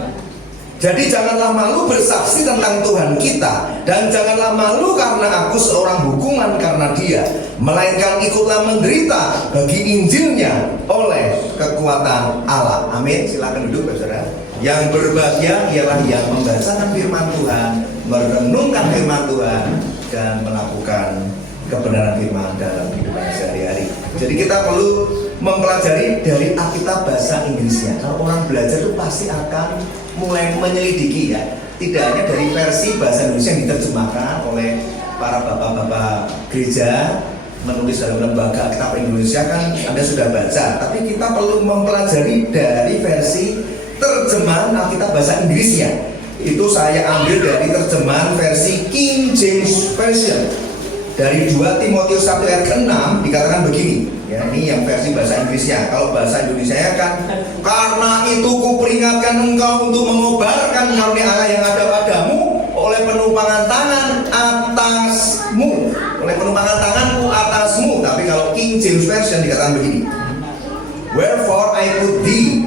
Jadi janganlah malu bersaksi tentang Tuhan kita, dan janganlah malu karena aku seorang hukuman karena dia, melainkan ikutlah menderita bagi Injilnya oleh kekuatan Allah. Amin. Silakan duduk saudara. Yang berbahagia ialah yang membacakan firman Tuhan, merenungkan firman Tuhan, dan melakukan kebenaran firman dalam kehidupan sehari-hari. Jadi kita perlu mempelajari dari Alkitab bahasa Inggrisnya. Kalau orang belajar itu pasti akan mulai menyelidiki ya. Tidak hanya dari versi bahasa Indonesia yang diterjemahkan oleh para bapak-bapak gereja menulis dalam lembaga Alkitab Indonesia kan Anda sudah baca, tapi kita perlu mempelajari dari versi terjemahan Alkitab bahasa Inggrisnya. Itu saya ambil dari terjemahan versi King James Version. Dari 2 Timotius 1 ayat ke-6 dikatakan begini. Ya, ini yang versi bahasa Inggrisnya. Kalau bahasa Indonesianya kan, karena itu kuperingatkan engkau untuk mengobarkan karunia Allah yang ada padamu oleh penumpangan tangan atasmu. Oleh penumpangan tanganku atasmu. Tapi kalau King James Version dikatakan begini. Wherefore I put thee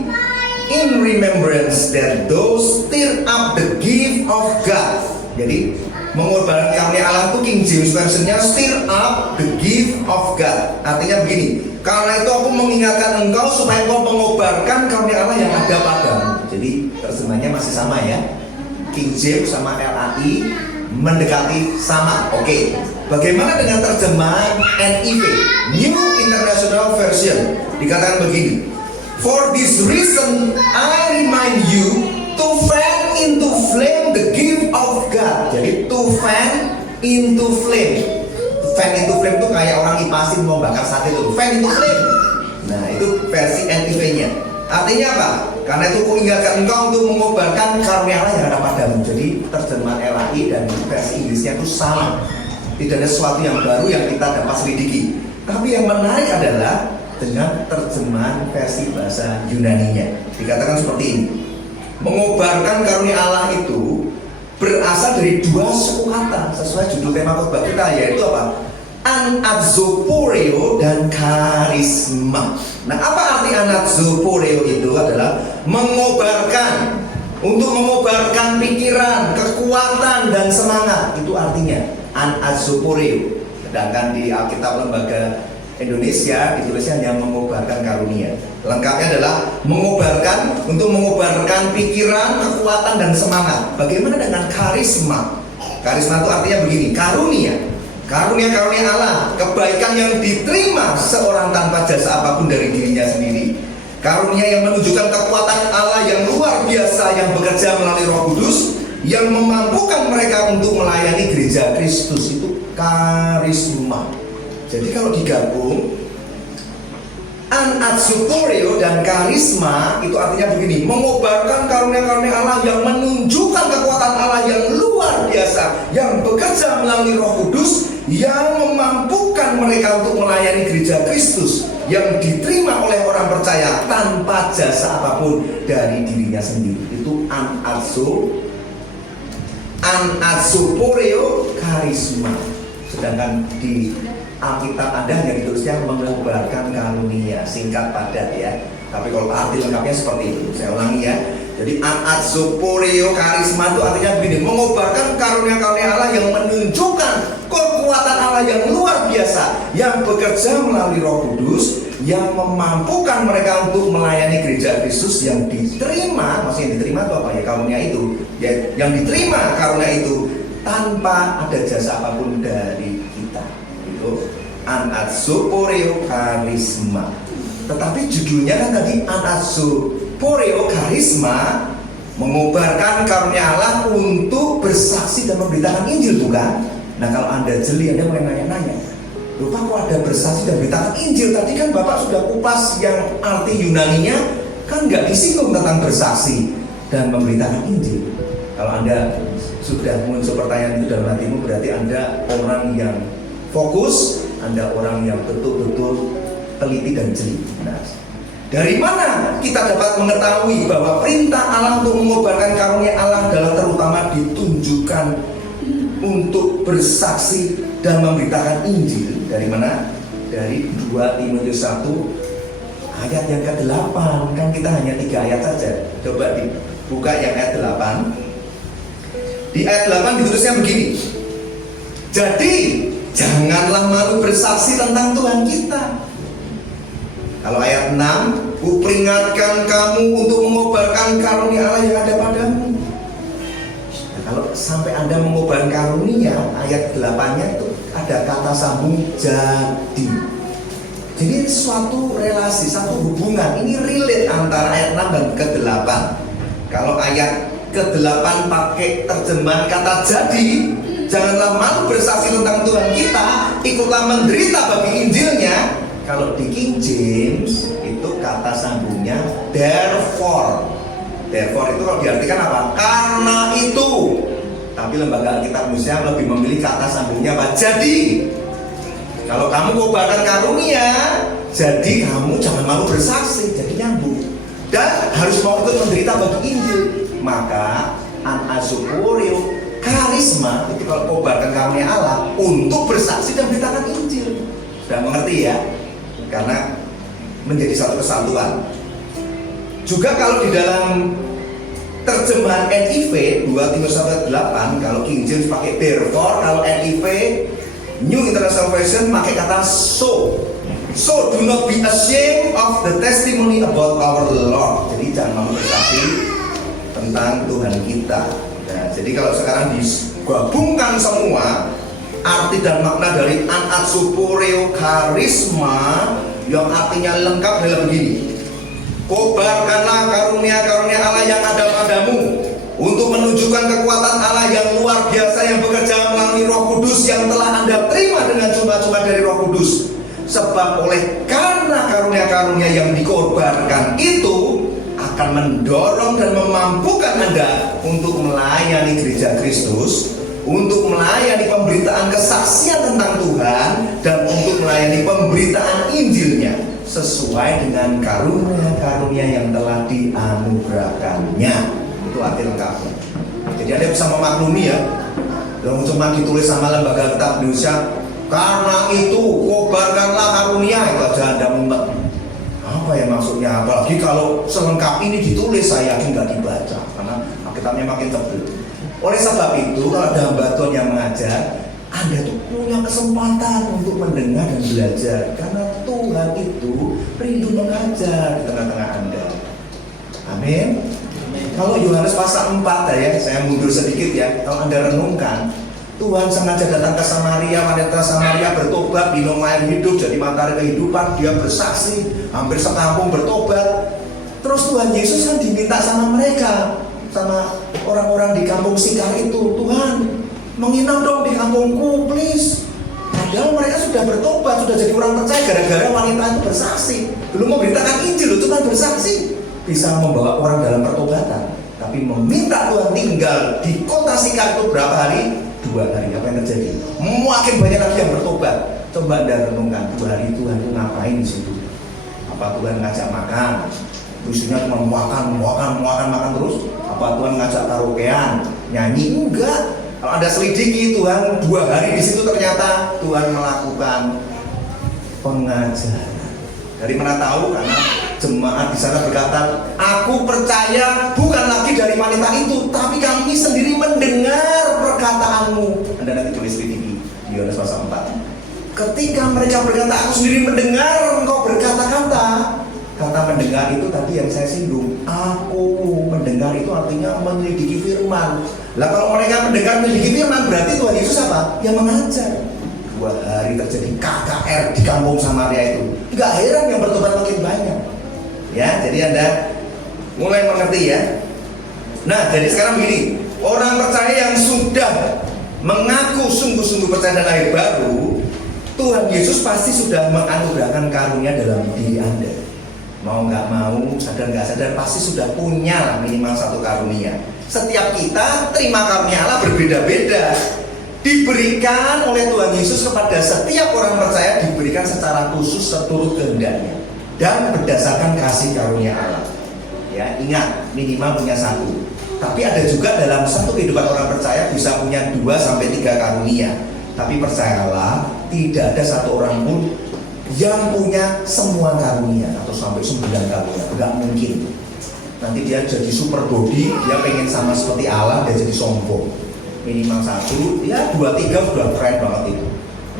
in remembrance that those stir up the gift of God. Jadi mengorbankan karunia Allah itu King James Versionnya stir up the gift of God. Artinya begini, karena itu aku mengingatkan engkau supaya engkau mengobarkan karunia Allah yang ada padamu. Jadi terjemahnya masih sama ya, King James sama LAI mendekati sama. Oke. Bagaimana dengan terjemahan NIV, New International Version? Dikatakan begini, for this reason I remind you to fan into flame the gift of God. Jadi to fan into flame. Fan into flame itu kayak orang kipasin mau bakar sate itu. Fan into flame. Nah itu versi NIV-nya. Artinya apa? Karena itu kuingatkan engkau untuk mengobarkan karunia Allah yang ada padamu. Jadi terjemahan LAI dan versi Inggrisnya itu sama. Tidak ada sesuatu yang baru yang kita dapat selidiki. Tapi yang menarik adalah dengan terjemahan versi bahasa Yunaninya. Dikatakan seperti ini. Mengobarkan karunia Allah itu berasal dari dua suku kata sesuai judul tema khotbah kita, yaitu apa? Anatzoporeo dan karisma. Nah, apa arti anatzoporeo? Itu adalah mengobarkan, untuk mengobarkan pikiran, kekuatan, dan semangat. Itu artinya anatzoporeo. Sedangkan di Alkitab Lembaga Indonesia ditulisnya hanya mengobarkan karunia. Lengkapnya adalah mengobarkan, untuk mengobarkan pikiran, kekuatan, dan semangat. Bagaimana dengan karisma? Karisma itu artinya begini, karunia. Karunia-karunia Allah, kebaikan yang diterima seorang tanpa jasa apapun dari dirinya sendiri. Karunia yang menunjukkan kekuatan Allah yang luar biasa yang bekerja melalui Roh Kudus, yang memampukan mereka untuk melayani gereja Kristus. Itu karisma. Jadi kalau digabung, anatzoporeo dan karisma itu artinya begini, mengobarkan karunia-karunia Allah yang menunjukkan kekuatan Allah yang luar biasa, yang bekerja melalui Roh Kudus, yang memampukan mereka untuk melayani gereja Kristus, yang diterima oleh orang percaya tanpa jasa apapun dari dirinya sendiri. Itu anatzoporeo karisma. Sedangkan di Alkitab Anda hanya ditulisnya mengobarkan karunia, singkat padat ya. Tapi kalau arti lengkapnya seperti itu. Saya ulangi ya. Jadi anatzoporeo karisma itu artinya begini, mengobarkan karunia-karunia Allah yang menunjukkan kekuatan Allah yang luar biasa, yang bekerja melalui Roh Kudus, yang memampukan mereka untuk melayani gereja Kristus, yang diterima, maksudnya diterima itu apa ya, karunia itu ya, yang diterima karunia itu tanpa ada jasa apapun dari kita. Itu anatzoporeo karisma. Tetapi judulnya kan tadi anatzoporeo karisma, mengobarkan karunia Allah untuk bersaksi dan memberitakan Injil, bukan? Nah, kalau Anda jeli, Anda mulai nanya-nanya, lupa kok ada bersaksi dan beritakan Injil? Tadi kan Bapak sudah kupas yang arti Yunaninya, kan nggak disinggung tentang bersaksi dan memberitakan Injil. Kalau Anda sudah muncul pertanyaan itu dalam hatimu, berarti Anda orang yang fokus, Anda orang yang betul-betul teliti dan jeli. Nah, dari mana kita dapat mengetahui bahwa perintah Allah untuk mengobarkan karunia Allah adalah terutama ditunjukkan untuk bersaksi dan memberitakan Injil? Dari mana? Dari 2 Timotius 1 ayat yang ke-8. Kan kita hanya 3 ayat saja. Coba dibuka yang ayat 8. Di ayat 8 ditulisnya begini, jadi janganlah malu bersaksi tentang Tuhan kita. Kalau ayat 6, kuperingatkan kamu untuk mengobarkan karunia Allah yang ada padamu. Nah, kalau sampai Anda mengobarkan karunia, ayat 8-nya itu ada kata sambung jadi. Jadi suatu relasi, satu hubungan, ini relate antara ayat 6 dan ke-8. Kalau ayat ke-8 pakai terjemahan kata jadi, janganlah malu bersaksi tentang Tuhan kita, ikutlah menderita bagi Injilnya. Kalau di King James itu kata sambungnya therefore. Therefore itu kalau diartikan apa? Karena itu. Tapi lembaga Alkitab Indonesia lebih memilih kata sambungnya apa? Jadi. Kalau kamu kobarkan karunia, jadi kamu jangan malu bersaksi. Jadi nyambung. Dan harus mau ikut menderita bagi Injil. Maka anatzoporeo karisma itu kalau kobarkan karunia Allah untuk bersaksi dan beritakan Injil. Sudah mengerti ya? Karena menjadi satu kesatuan. Juga kalau di dalam terjemahan NIV 2 Timotius 1:8, kalau King James pakai therefore, kalau NIV New International Version pakai kata so. So do not be ashamed of the testimony about our Lord. Jadi jangan malu bersaksi tentang Tuhan kita. Nah, jadi kalau sekarang digabungkan semua arti dan makna dari anatzoporeo karisma, yang artinya lengkap adalah begini, kobarkanlah karunia-karunia Allah yang ada padamu untuk menunjukkan kekuatan Allah yang luar biasa yang bekerja melalui Roh Kudus yang telah Anda terima dengan cuma-cuma dari Roh Kudus. Sebab oleh karena karunia-karunia yang dikorbankan itu akan mendorong dan memampukan Anda untuk melayani gereja Kristus, untuk melayani pemberitaan kesaksian tentang Tuhan, dan untuk melayani pemberitaan Injilnya sesuai dengan karunia-karunia yang telah dianugerahkannya. Itu arti lengkapnya. Jadi Anda bisa memaklumi ya, yang cuma ditulis sama Lembaga Kitab Indonesia, karena itu kobarkanlah karunia, itu aja Anda mumet. Apa ya maksudnya? Apalagi kalau selengkap ini ditulis, saya yakin nggak dibaca karena Alkitabnya makin tebel. Oleh sebab itu, kalau ada hamba Tuhan yang mengajar, Anda tuh punya kesempatan untuk mendengar dan belajar, karena Tuhan itu rindu mengajar di tengah-tengah Anda. Amin. Kalau Yohanes pasal 4 ya, saya mundur sedikit ya. Kalau Anda renungkan, Tuhan sengaja datang ke Samaria, wanita Samaria bertobat, minum air hidup, jadi matahari kehidupan, dia bersaksi, hampir sekampung bertobat. Terus Tuhan Yesus kan diminta sama mereka, sama orang-orang di kampung Sikar itu, Tuhan, menginap dong di kampungku, please. Padahal mereka sudah bertobat, sudah jadi orang percaya gara-gara wanita itu bersaksi. Belum memberitakan Injil loh, cuma bersaksi. Bisa membawa orang dalam pertobatan. Tapi meminta Tuhan tinggal di kota Sikar itu berapa hari? 2 hari. Apa yang terjadi? Makin banyak lagi yang bertobat. Coba Anda renungkan, 2 hari Tuhan itu ngapain di situ? Apa Tuhan ngajak makan? Isinya cuma makan terus? Apa Tuhan ngajak karaokean, nyanyi? Enggak. Kalau Anda selidiki, Tuhan 2 hari di situ ternyata Tuhan melakukan pengajaran. Dari mana tahu? Karena jemaat di sana berkata, aku percaya bukan lagi dari wanita itu, tapi kami sendiri mendengar perkataanmu. Anda nanti tulis di Yohanes pasal 4. Ketika mereka berkata, aku sendiri mendengar engkau berkata-kata. Kata mendengar itu tadi yang saya singgung. Aku mendengar itu artinya menyelidiki firman. Lah kalau mereka mendengar menyelidiki firman, berarti Tuhan Yesus apa? Yang mengajar. 2 hari terjadi KKR di kampung Samaria itu. Enggak heran yang bertobat makin banyak. Ya, jadi Anda mulai mengerti ya. Nah, jadi sekarang begini, orang percaya yang sudah mengaku sungguh-sungguh percaya dan lahir baru, Tuhan Yesus pasti sudah menganugerahkan karunia dalam diri Anda. Mau nggak mau, sadar nggak sadar, pasti sudah punya minimal 1 karunia. Setiap kita terima karunia Allah berbeda-beda. Diberikan oleh Tuhan Yesus kepada setiap orang percaya, diberikan secara khusus seturut kehendaknya dan berdasarkan kasih karunia Allah. Ya, ingat, minimal punya 1. Tapi ada juga dalam satu kehidupan orang percaya bisa punya 2 sampai 3 karunia. Tapi percayalah, tidak ada satu orang pun yang punya semua karunia atau sampai 9 karunia. Enggak mungkin. Nanti dia jadi super body, dia pengen sama seperti Allah, dia jadi sombong. Minimal 1, ya 2, 3 sudah keren banget itu.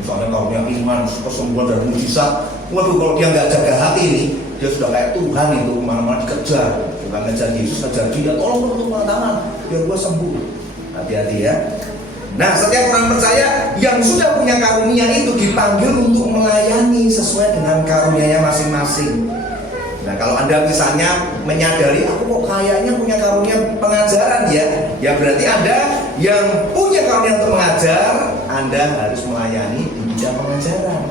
Misalnya karunia iman, kesembuhan dan mujizat. Waduh, kalau dia nggak jaga hati ini, dia sudah kayak Tuhan itu, kemana-mana dikejar. Bukan ngejar Yesus, ngejar dia, tolong tepuk tangan, biar gua sembuh. Hati-hati ya. Nah, setiap orang percaya yang sudah punya karunia itu dipanggil untuk melayani sesuai dengan karunianya masing-masing. Nah, kalau Anda misalnya menyadari, aku kok kayaknya punya karunia pengajaran ya berarti Anda yang punya karunia untuk mengajar, Anda harus melayani di bidang pengajaran.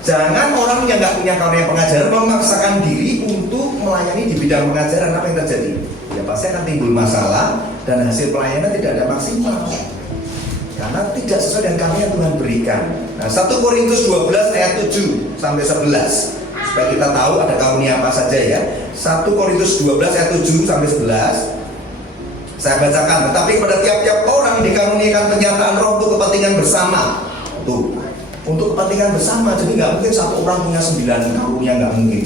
Jangan orang yang nggak punya karunia pengajaran memaksakan diri untuk melayani di bidang pengajaran. Apa yang terjadi? Ya pasti akan timbul masalah dan hasil pelayanan tidak ada maksimal. Karena tidak sesuai dengan karunia yang Tuhan berikan. Nah, 1 Korintus 12 ayat 7 sampai 11. Supaya kita tahu ada karunia apa saja ya. 1 Korintus 12 ayat 7 sampai 11. Saya bacakan, tetapi pada tiap-tiap orang dikaruniakan penyataan roh untuk kepentingan bersama. Tuh, untuk kepentingan bersama. Jadi nggak mungkin satu orang punya 9 karunia, nggak mungkin.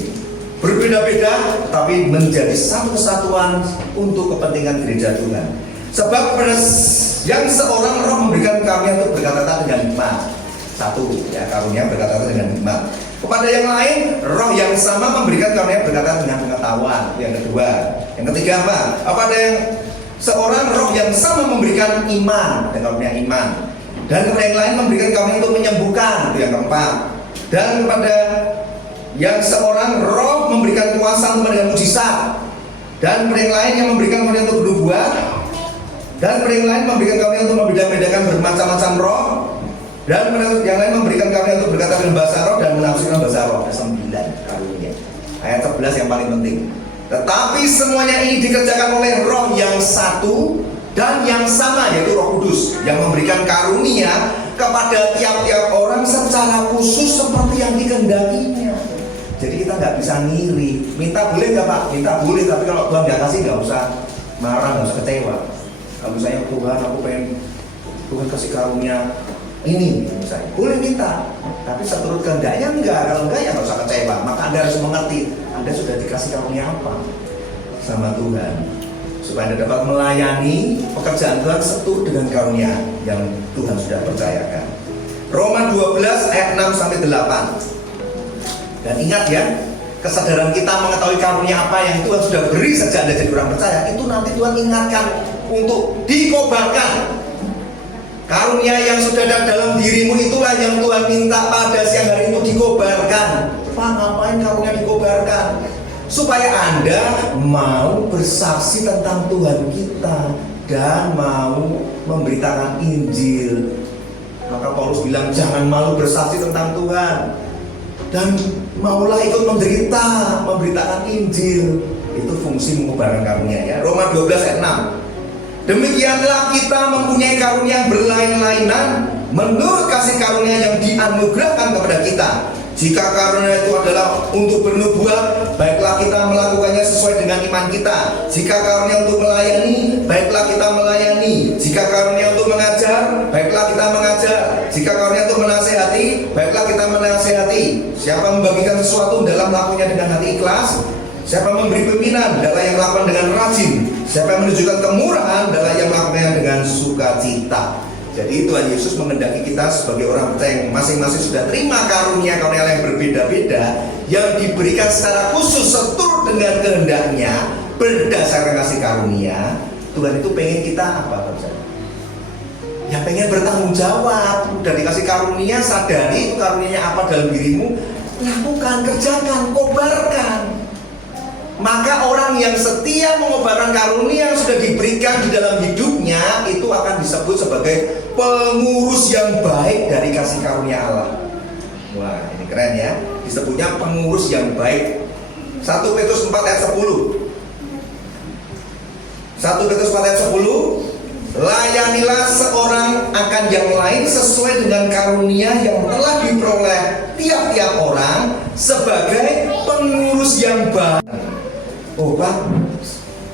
Berbeda-beda, tapi menjadi satu kesatuan untuk kepentingan gereja Tuhan. Sebab pada yang seorang roh memberikan karunia untuk berkata-kata dengan hikmat. 1, ya karunia berkata-kata dengan hikmat. Kepada yang lain, roh yang sama memberikan karunia berkata dengan pengetahuan. Yang kedua, yang ketiga apa? Kepada yang seorang roh yang sama memberikan iman, dan karunia iman. Dan kepada yang lain memberikan karunia untuk menyembuhkan. Itu yang keempat. Dan kepada yang seorang roh memberikan kuasa untuk melakukan mujizat. Dan kepada yang lain yang memberikan karunia untuk bernubuat. Dan kepada yang lain memberikan karunia untuk membeda-bedakan bermacam-macam roh. Dan yang lain memberikan karunia untuk berkata dengan bahasa roh dan menafsirkan bahasa roh. Ada 9 karunia. Ayat 11 yang paling penting. Tetapi semuanya ini dikerjakan oleh roh yang satu dan yang sama, yaitu Roh Kudus, yang memberikan karunia kepada tiap-tiap orang secara khusus seperti yang dikehendakinya. Jadi kita nggak bisa ngiri. Minta boleh nggak Pak? Minta boleh, tapi kalau Tuhan nggak kasih nggak usah marah, nggak usah kecewa. Kalau misalnya Tuhan, aku pengen Tuhan kasih karunia ini, misalnya boleh minta, tapi seturut kehendaknya enggak. Kalau enggak ya nggak usah kecewa. Maka Anda harus mengerti Anda sudah dikasih karunia apa sama Tuhan, supaya Anda dapat melayani pekerjaan Tuhan seturut dengan karunia yang Tuhan sudah percayakan. Roma 12 ayat 6 sampai 8. Dan ingat ya, kesadaran kita mengetahui karunia apa yang Tuhan sudah beri sejak Anda jadi orang percaya, itu nanti Tuhan ingatkan untuk dikobarkan. Karunia yang sudah ada dalam dirimu itulah yang Tuhan minta pada siang hari itu dikobarkan. Pak, ngapain karunia dikobarkan? Supaya Anda mau bersaksi tentang Tuhan kita dan mau memberitakan Injil. Maka Paulus bilang jangan malu bersaksi tentang Tuhan, dan maulah ikut menderita, memberitakan Injil. Itu fungsi mengobarkan karunia ya. Roma 12 ayat 6. Demikianlah kita mempunyai karunia yang berlain-lainan menurut kasih karunia yang dianugerahkan kepada kita. Jika karunia itu adalah untuk bernubuat, baiklah kita melakukannya sesuai dengan iman kita. Jika karunia untuk melayani, baiklah kita melayani. Jika karunia untuk mengajar, baiklah kita mengajar. Jika karunia untuk menasehati, baiklah kita menasehati. Siapa membagikan sesuatu dalam melakukannya dengan hati ikhlas, siapa memberi pimpinan adalah yang melakukan dengan rajin. Siapa yang menunjukkan kemurahan adalah yang melakukannya dengan sukacita. Jadi Tuhan Yesus menghendaki kita sebagai orang percaya yang masing-masing sudah terima karunia-karunia yang berbeda-beda, yang diberikan secara khusus seturut dengan kehendaknya berdasarkan kasih karunia. Tuhan itu pengen kita apa saja? Ya pengen bertanggung jawab. Udah dikasih karunia, sadari itu karunianya apa dalam dirimu, lakukan, kerjakan, kobarkan. Maka orang yang setia mengobarkan karunia yang sudah diberikan di dalam hidupnya itu akan disebut sebagai pengurus yang baik dari kasih karunia Allah. Wah, ini keren ya. Disebutnya pengurus yang baik. 1 Petrus 4 ayat 10. 1 Petrus 4 ayat 10. Layanilah seorang akan yang lain sesuai dengan karunia yang telah diperoleh tiap-tiap orang sebagai pengurus yang baik. Oh Pak,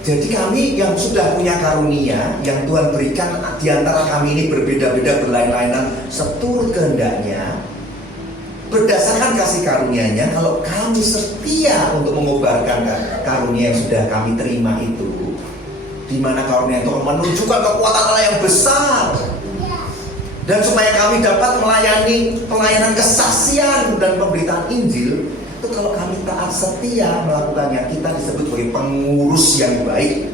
jadi kami yang sudah punya karunia yang Tuhan berikan di antara kami ini berbeda-beda, berlain-lainan seturut kehendaknya berdasarkan kasih karunia-Nya. Kalau kami setia untuk mengobarkan karunia yang sudah kami terima itu, di mana karunia itu menunjukkan kekuatan Allah yang besar, dan supaya kami dapat melayani pelayanan kesaksian dan pemberitaan Injil, itu kalau kami taat setia melakukannya, kita disebut sebagai pengurus yang baik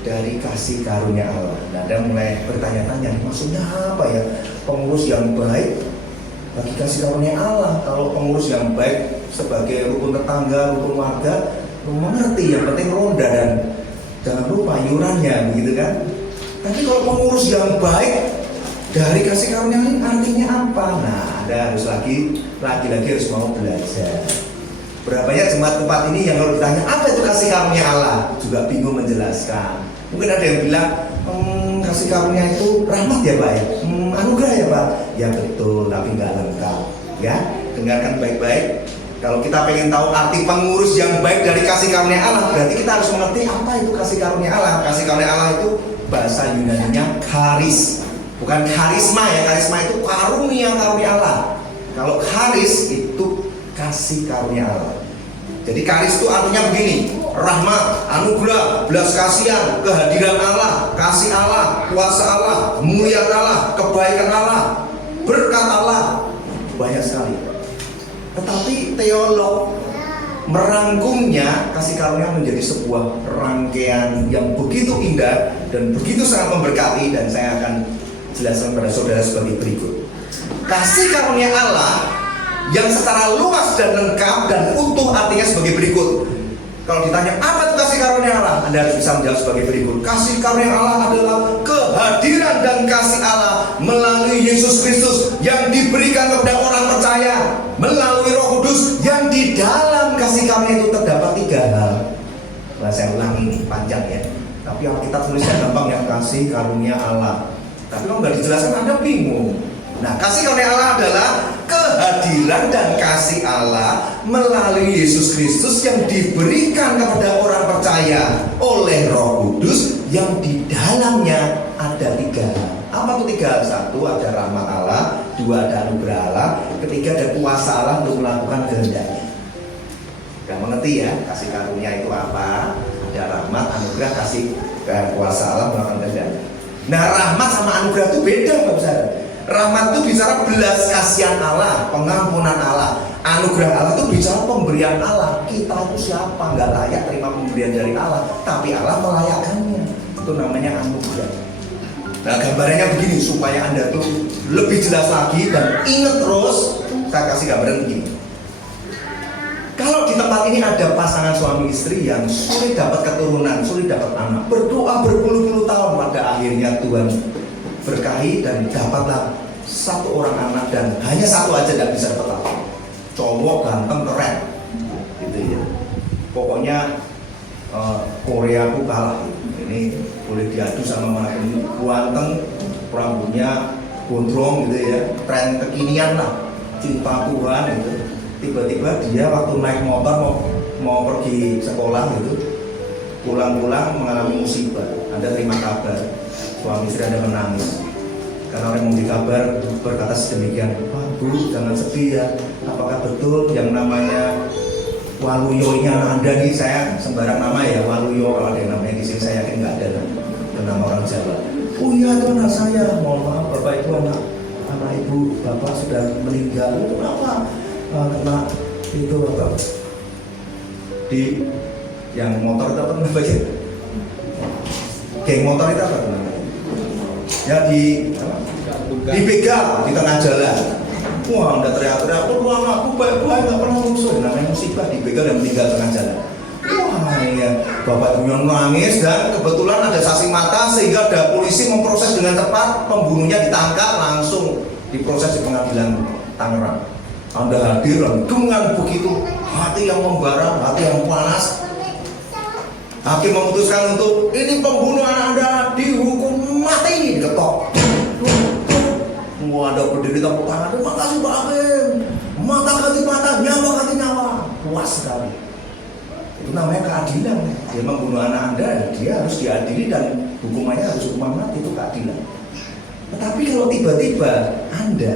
dari kasih karunia Allah. Nah, Anda mulai bertanya-tanya, maksudnya apa ya pengurus yang baik bagi kasih karunia Allah? Kalau pengurus yang baik sebagai rukun tetangga, rukun warga, mengerti yang penting ronda dan jangan lupa iurannya, begitu kan? Tapi kalau pengurus yang baik dari kasih karunia ini artinya apa? Nah, Anda harus lagi harus mau belajar. Berapa banyak jemaat tempat ini yang kalau ditanya apa itu kasih karunia Allah, juga bingung menjelaskan. Mungkin ada yang bilang kasih karunia itu rahmat ya Pak ya, anugerah ya Pak. Ya betul, tapi nggak lengkap. Ya, dengarkan baik-baik. Kalau kita pengen tahu arti pengurus yang baik dari kasih karunia Allah, berarti kita harus mengerti apa itu kasih karunia Allah. Kasih karunia Allah itu bahasa Yunani-nya charis. Bukan karisma ya, karisma itu karunia Allah. Kalau charis itu kasih karunia Allah. Jadi charis itu artinya begini: rahmat, anugerah, belas kasihan, kehadiran Allah, kasih Allah, kuasa Allah, kemuliaan Allah, kebaikan Allah, berkat Allah. Banyak sekali. Tetapi teolog merangkumnya kasih karunia menjadi sebuah rangkaian yang begitu indah dan begitu sangat memberkati, dan saya akan jelaskan pada saudara sebagai berikut. Kasih karunia Allah yang secara luas dan lengkap dan utuh artinya sebagai berikut. Kalau ditanya apa itu kasih karunia Allah, Anda harus bisa menjawab sebagai berikut. Kasih karunia Allah adalah kehadiran dan kasih Allah melalui Yesus Kristus yang diberikan kepada orang percaya melalui Roh Kudus, yang di dalam kasih karunia itu terdapat 3 hal. Nah, saya ulangi ini panjang ya, tapi kalau kita tulisnya gampang ya, kasih karunia Allah. Tapi kalau nggak dijelaskan Anda bingung. Nah, kasih karunia Allah adalah kehadiran dan kasih Allah melalui Yesus Kristus yang diberikan kepada orang percaya oleh Roh Kudus yang di dalamnya ada 3 hal. Apa itu 3 hal? 1, ada rahmat Allah. 2, ada anugerah Allah. Ketiga, ada kuasa Allah untuk melakukan kehendaknya. Gak mengerti ya, kasih karunia itu apa? Ada rahmat, anugerah, kasih kuasa Allah melakukan kehendaknya. Nah, rahmat sama anugerah itu beda, Bapak Saudara. Rahmat itu bicara belas kasihan Allah, pengampunan Allah. Anugerah Allah itu bicara pemberian Allah. Kita itu siapa? Nggak layak terima pemberian dari Allah, tapi Allah melayakkannya. Itu namanya anugerah. Nah, gambarannya begini supaya Anda tuh lebih jelas lagi dan ingat terus. Saya kasih gambaran begini. Kalau di tempat ini ada pasangan suami istri yang sulit dapat keturunan, sulit dapat anak, berdoa berpuluh-puluh tahun, pada akhirnya Tuhan berkahi dan dapatlah 1 orang anak, dan hanya 1 aja tidak bisa dapat apa. Cowok ganteng keren, gitu ya. Pokoknya Korea aku kalah. Ini boleh diadu sama mana pun. Ganteng, rambutnya gondrong gitu ya, tren kekinian lah, cinta Tuhan gitu. Tiba-tiba dia waktu naik motor mau pergi sekolah gitu, pulang-pulang mengalami musibah. Anda terima kabar, suami istri Anda menangis karena orang memberi kabar berkata sedemikian, "Wah Bu, jangan sedih ya. Apakah betul yang namanya Waluyo-nya Anda nih?" Saya sembarang nama ya, Waluyo. Kalau ada yang namanya di sini saya yakin nggak ada nama orang Jawa. "Oh iya, itu anak saya. Mohon maaf Bapak, itu anak ibu Bapak sudah meninggal." "Itu kenapa?" "Kena itu Bapak." Di yang motor itu apa namanya? Geng motor itu apa namanya? Ya dibegal di tengah jalan. Wah, udah teriak-teriak, "Oh, anakku baik-baik, nggak pernah musuh." Namanya musibah, dibegal dan meninggal tengah jalan. Wah, iya, bapak ibunya nangis, dan kebetulan ada saksi mata sehingga ada polisi memproses dengan cepat. Pembunuhnya ditangkap, langsung diproses di pengadilan Tangerang. Anda hadir dengan begitu hati yang membara, hati yang panas. Hakim memutuskan untuk ini pembunuh anak Anda dihukum mati, diketok. Semua ada berdiri tepuk tangan. "Terima kasih Pak Hakim. Mata ganti mata, nyawa ganti nyawa." Puas sekali. Itu namanya keadilan. Dia membunuh anak Anda, dia harus diadili dan hukumannya harus hukuman mati. Itu keadilan. Tetapi kalau tiba-tiba Anda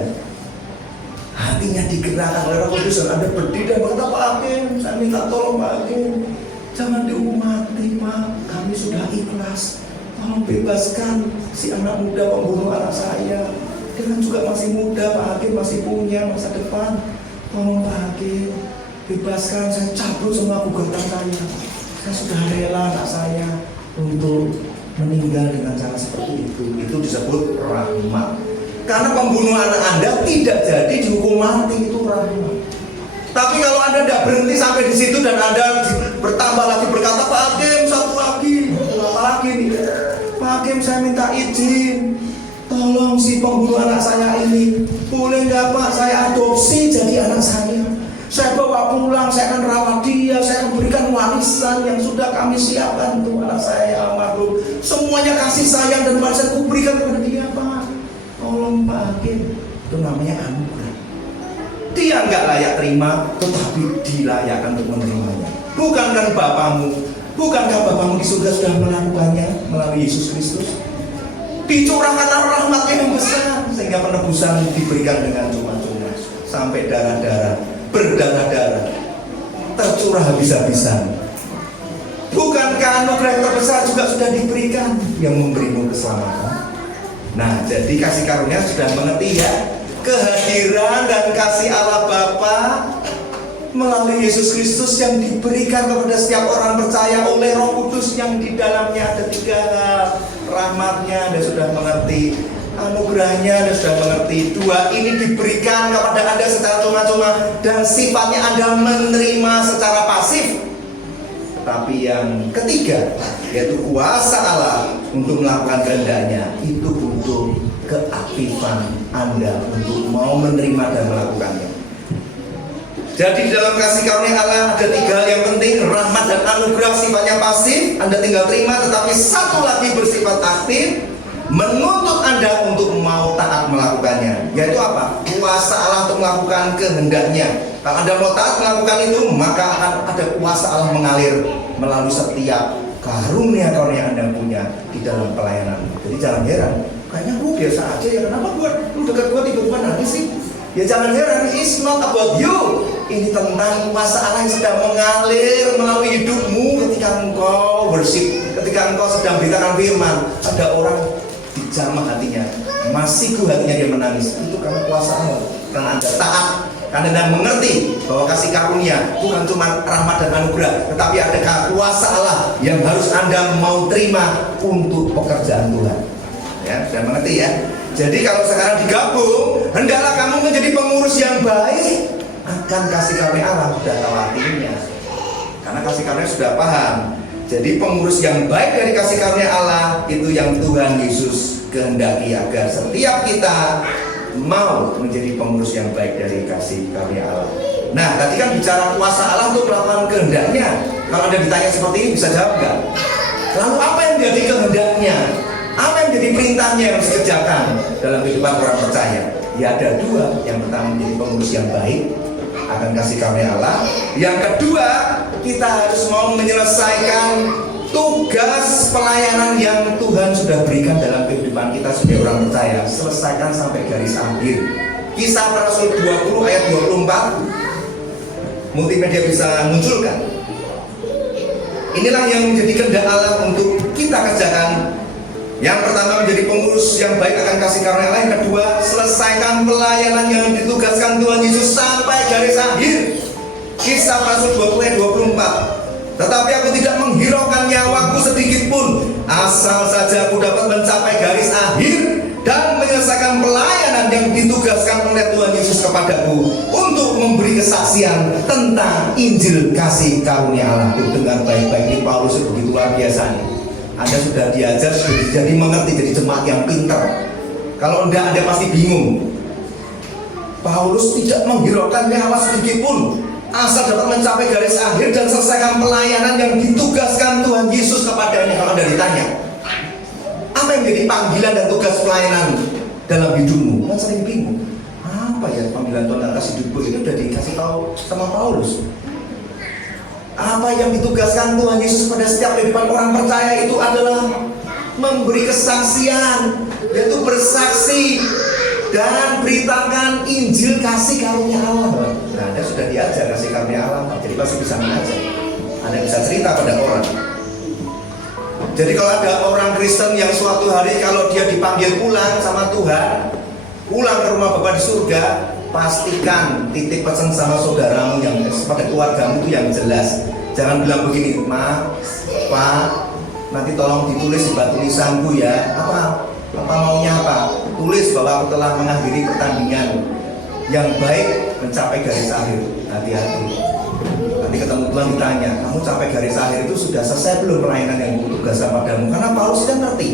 hatinya digerakkan oleh Roh Kudus dan Anda berdiri dan berkata, "Pak Hakim, saya minta tolong Pak Hakim, jangan dihukum mati Pak, kami sudah ikhlas. Tolong bebaskan si anak muda pembunuh anak saya. Dia kan juga masih muda Pak Hakim, masih punya masa depan. Tolong Pak Hakim, bebaskan, saya cabut semua gugatan saya. Saya sudah rela anak saya untuk meninggal dengan cara seperti itu." Itu disebut rahmat. Karena pembunuh anak Anda tidak jadi dihukum mati, itu rahmat. Tapi kalau Anda tidak berhenti sampai di situ dan Anda bertambah lagi berkata, "Pak Hakim, satu lagi, apa lagi nih? Pak Hakim, saya minta izin, tolong si pembunuh anak saya ini, boleh nggak Pak saya adopsi jadi anak saya? Saya bawa pulang, saya akan rawat dia, saya akan berikan warisan yang sudah kami siapkan untuk anak saya almarhum. Semuanya kasih sayang dan warisan ku berikan kepada dia Pak. Tolong Pak Hakim." Itu namanya anugerah. Dia nggak layak terima, tetapi dilayakkan untuk menerimanya. Bukankah Bapamu di surga sudah melakukannya melalui Yesus Kristus? Dicurahkanlah rahmatnya yang besar sehingga penebusan diberikan dengan cuma-cuma, sampai darah-darah, berdarah-darah, tercurah habis-habisan. Bukankah anugerah yang terbesar juga sudah diberikan yang memberimu keselamatan? Nah, jadi kasih karunia sudah mengerti ya, kehadiran dan kasih Allah Bapa melalui Yesus Kristus yang diberikan kepada setiap orang percaya oleh Roh Kudus yang di dalamnya ada 3 hal. Rahmatnya Anda sudah mengerti, anugerahnya Anda sudah mengerti. 2, ini diberikan kepada Anda secara cuma-cuma dan sifatnya Anda menerima secara pasif. Tapi yang ketiga, yaitu kuasa Allah untuk melakukan kehendaknya, itu butuh keaktifan Anda untuk mau menerima dan melakukannya. Jadi dalam kasih karunia Allah ada 3 hal yang penting, rahmat dan anugerah sifatnya pasif, Anda tinggal terima. Tetapi satu lagi bersifat aktif, menuntut Anda untuk mau taat melakukannya. Yaitu apa? Kuasa Allah untuk melakukan kehendaknya. Kalau Anda mau taat melakukan itu, maka akan ada kuasa Allah mengalir melalui setiap karunia-karunia yang Anda punya di dalam pelayanan. Jadi jangan heran, kayaknya gue biasa aja ya, kenapa lu dekat gue tiba-tiba nangis sih? Ya jangan heran, it's not about you. Ini tentang kuasa Allah yang sedang mengalir melalui hidupmu ketika engkau worship, ketika engkau sedang beritakan firman. Ada orang dijamah hatinya, masiku hatinya dia menangis. Itu karena kuasa Allah, karena Anda taat, karena Anda mengerti bahwa kasih karunia bukan cuma rahmat dan anugerah, tetapi ada kuasa Allah yang harus Anda mau terima untuk pekerjaan Tuhan. Ya, sudah mengerti ya? Jadi kalau sekarang digabung, hendaklah kamu menjadi pengurus yang baik akan kasih karunia Allah. Sudah tahu artinya, karena kasih karunia sudah paham. Jadi pengurus yang baik dari kasih karunia Allah itu yang Tuhan Yesus kehendaki agar setiap kita mau menjadi pengurus yang baik dari kasih karunia Allah. Nah, tadi kan bicara kuasa Allah untuk melakukan kehendaknya. Kalau Anda ditanya seperti ini, bisa jawab nggak? Lalu apa yang menjadi kehendaknya? Apa yang menjadi perintahnya yang harus dikerjakan dalam kehidupan orang percaya? Ya ada dua. Yang pertama menjadi pengurus yang baik akan kasih karunia Allah. Yang kedua, kita harus mau menyelesaikan tugas pelayanan yang Tuhan sudah berikan dalam kehidupan kita sebagai orang percaya. Selesaikan sampai garis akhir. Kisah Para Rasul 20 ayat 24, multimedia bisa munculkan. Inilah yang menjadi kehendak Allah untuk kita kerjakan. Yang pertama menjadi pengurus yang baik akan kasih karunia Allah. Yang kedua, selesaikan pelayanan yang ditugaskan Tuhan Yesus sampai garis akhir. Kisah Para Rasul 20 ayat 24. Tetapi aku tidak menghiraukan nyawaku sedikit pun, asal saja aku dapat mencapai garis akhir dan menyelesaikan pelayanan yang ditugaskan oleh Tuhan Yesus kepadaku untuk memberi kesaksian tentang Injil kasih karunia Allah. Dengar baik-baik, ini Paulus begitu luar biasa nih. Anda sudah diajar, sudah jadi mengerti, jadi jemaat yang pintar. Kalau enggak, Anda pasti bingung. Paulus tidak menghiraukan nyawa sedikit pun, asal dapat mencapai garis akhir dan selesaikan pelayanan yang ditugaskan Tuhan Yesus kepadanya. Kalau Anda ditanya, apa yang menjadi panggilan dan tugas pelayanan dalam hidupmu? Kan sering bingung. Apa ya panggilan Tuhan atas hidupku? Itu sudah dikasih tahu sama Paulus. Apa yang ditugaskan Tuhan Yesus pada setiap kehidupan orang percaya itu adalah memberi kesaksian, yaitu bersaksi dan beritakan Injil kasih karunia Allah. Nah, Anda sudah diajar kasih karunia Allah, jadi pasti bisa mengajar. Anda bisa cerita pada orang. Jadi kalau ada orang Kristen yang suatu hari kalau dia dipanggil pulang sama Tuhan, pulang ke rumah Bapa di surga, pastikan titip pesan sama saudaramu yang pada keluargamu itu yang jelas. Jangan bilang begini, Ma, Pak, nanti tolong ditulis di batu tulisanku ya. Apa maunya apa? Tulis bahwa aku telah mengakhiri pertandingan yang baik mencapai garis akhir. Hati-hati. Nanti ketemu Tuhan ditanya, kamu capai garis akhir itu sudah selesai belum pelayanan yang tugaskan padamu? Karena Paulus kan ngerti,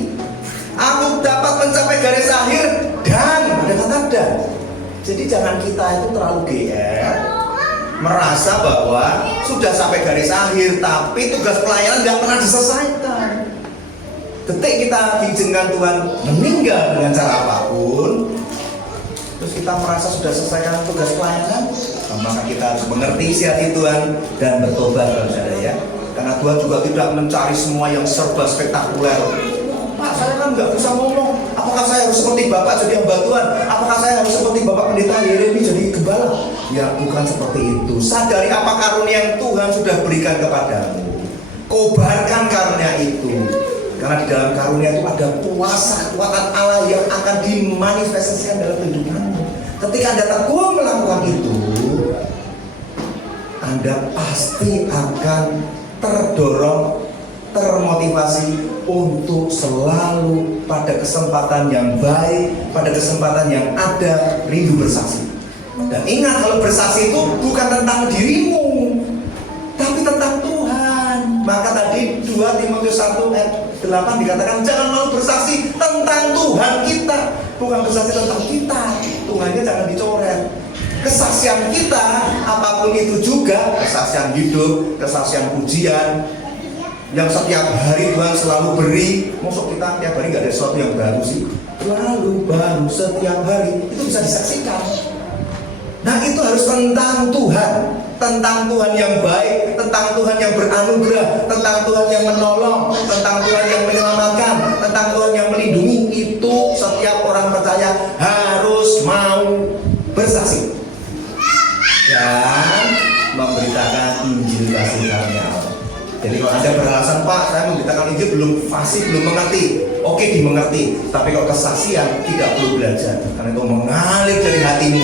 aku dapat mencapai garis akhir dan ada kata dan. Jadi jangan kita itu terlalu GR, merasa bahwa sudah sampai garis akhir, tapi tugas pelayanan tidak pernah diselesaikan. Detik kita diizinkan Tuhan meninggal dengan cara apapun, terus kita merasa sudah selesaikan tugas pelayanan, maka kita harus mengerti isi hati Tuhan dan bertobat, saudara ya. Karena Tuhan juga tidak mencari semua yang serba spektakuler. Pak, saya kan nggak bisa ngomong. Apakah saya harus seperti Bapak jadi hamba Tuhan? Apakah saya harus seperti Bapak Pendeta Yeremi jadi gembala? Ya, bukan seperti itu. Sadari apa karunia yang Tuhan sudah berikan kepadamu. Kobarkan karunia itu. Karena di dalam karunia itu ada kuasa kekuatan Allah yang akan dimanifestasikan dalam kehidupanmu. Ketika Anda teguh melakukan itu, Anda pasti akan terdorong, termotivasi untuk selalu pada kesempatan yang baik, pada kesempatan yang ada, rindu bersaksi. Dan ingat, kalau bersaksi itu bukan tentang dirimu, tapi tentang Tuhan. Maka tadi 2 Timotius 1 ayat 8 dikatakan jangan malu bersaksi tentang Tuhan kita, bukan bersaksi tentang kita. Tuhannya jangan dicoret. Kesaksian kita apapun itu juga, kesaksian hidup, kesaksian pujian yang setiap hari Tuhan selalu beri. Maksud kita tiap hari gak ada sesuatu yang baru sih? Lalu baru setiap hari itu bisa disaksikan. Nah itu harus tentang Tuhan, tentang Tuhan yang baik, tentang Tuhan yang beranugerah, tentang Tuhan yang menolong, tentang Tuhan yang menyelamatkan, tentang Tuhan yang melindungi. Itu setiap orang percaya harus mau bersaksi dan memberitakan Injil kasih karunia Allah. Jadi kalau Anda beralasan, Pak, saya memberitakan Injil belum fasih, belum mengerti. Oke, dimengerti. Tapi kalau kesaksian tidak perlu belajar, karena itu mengalir dari hatimu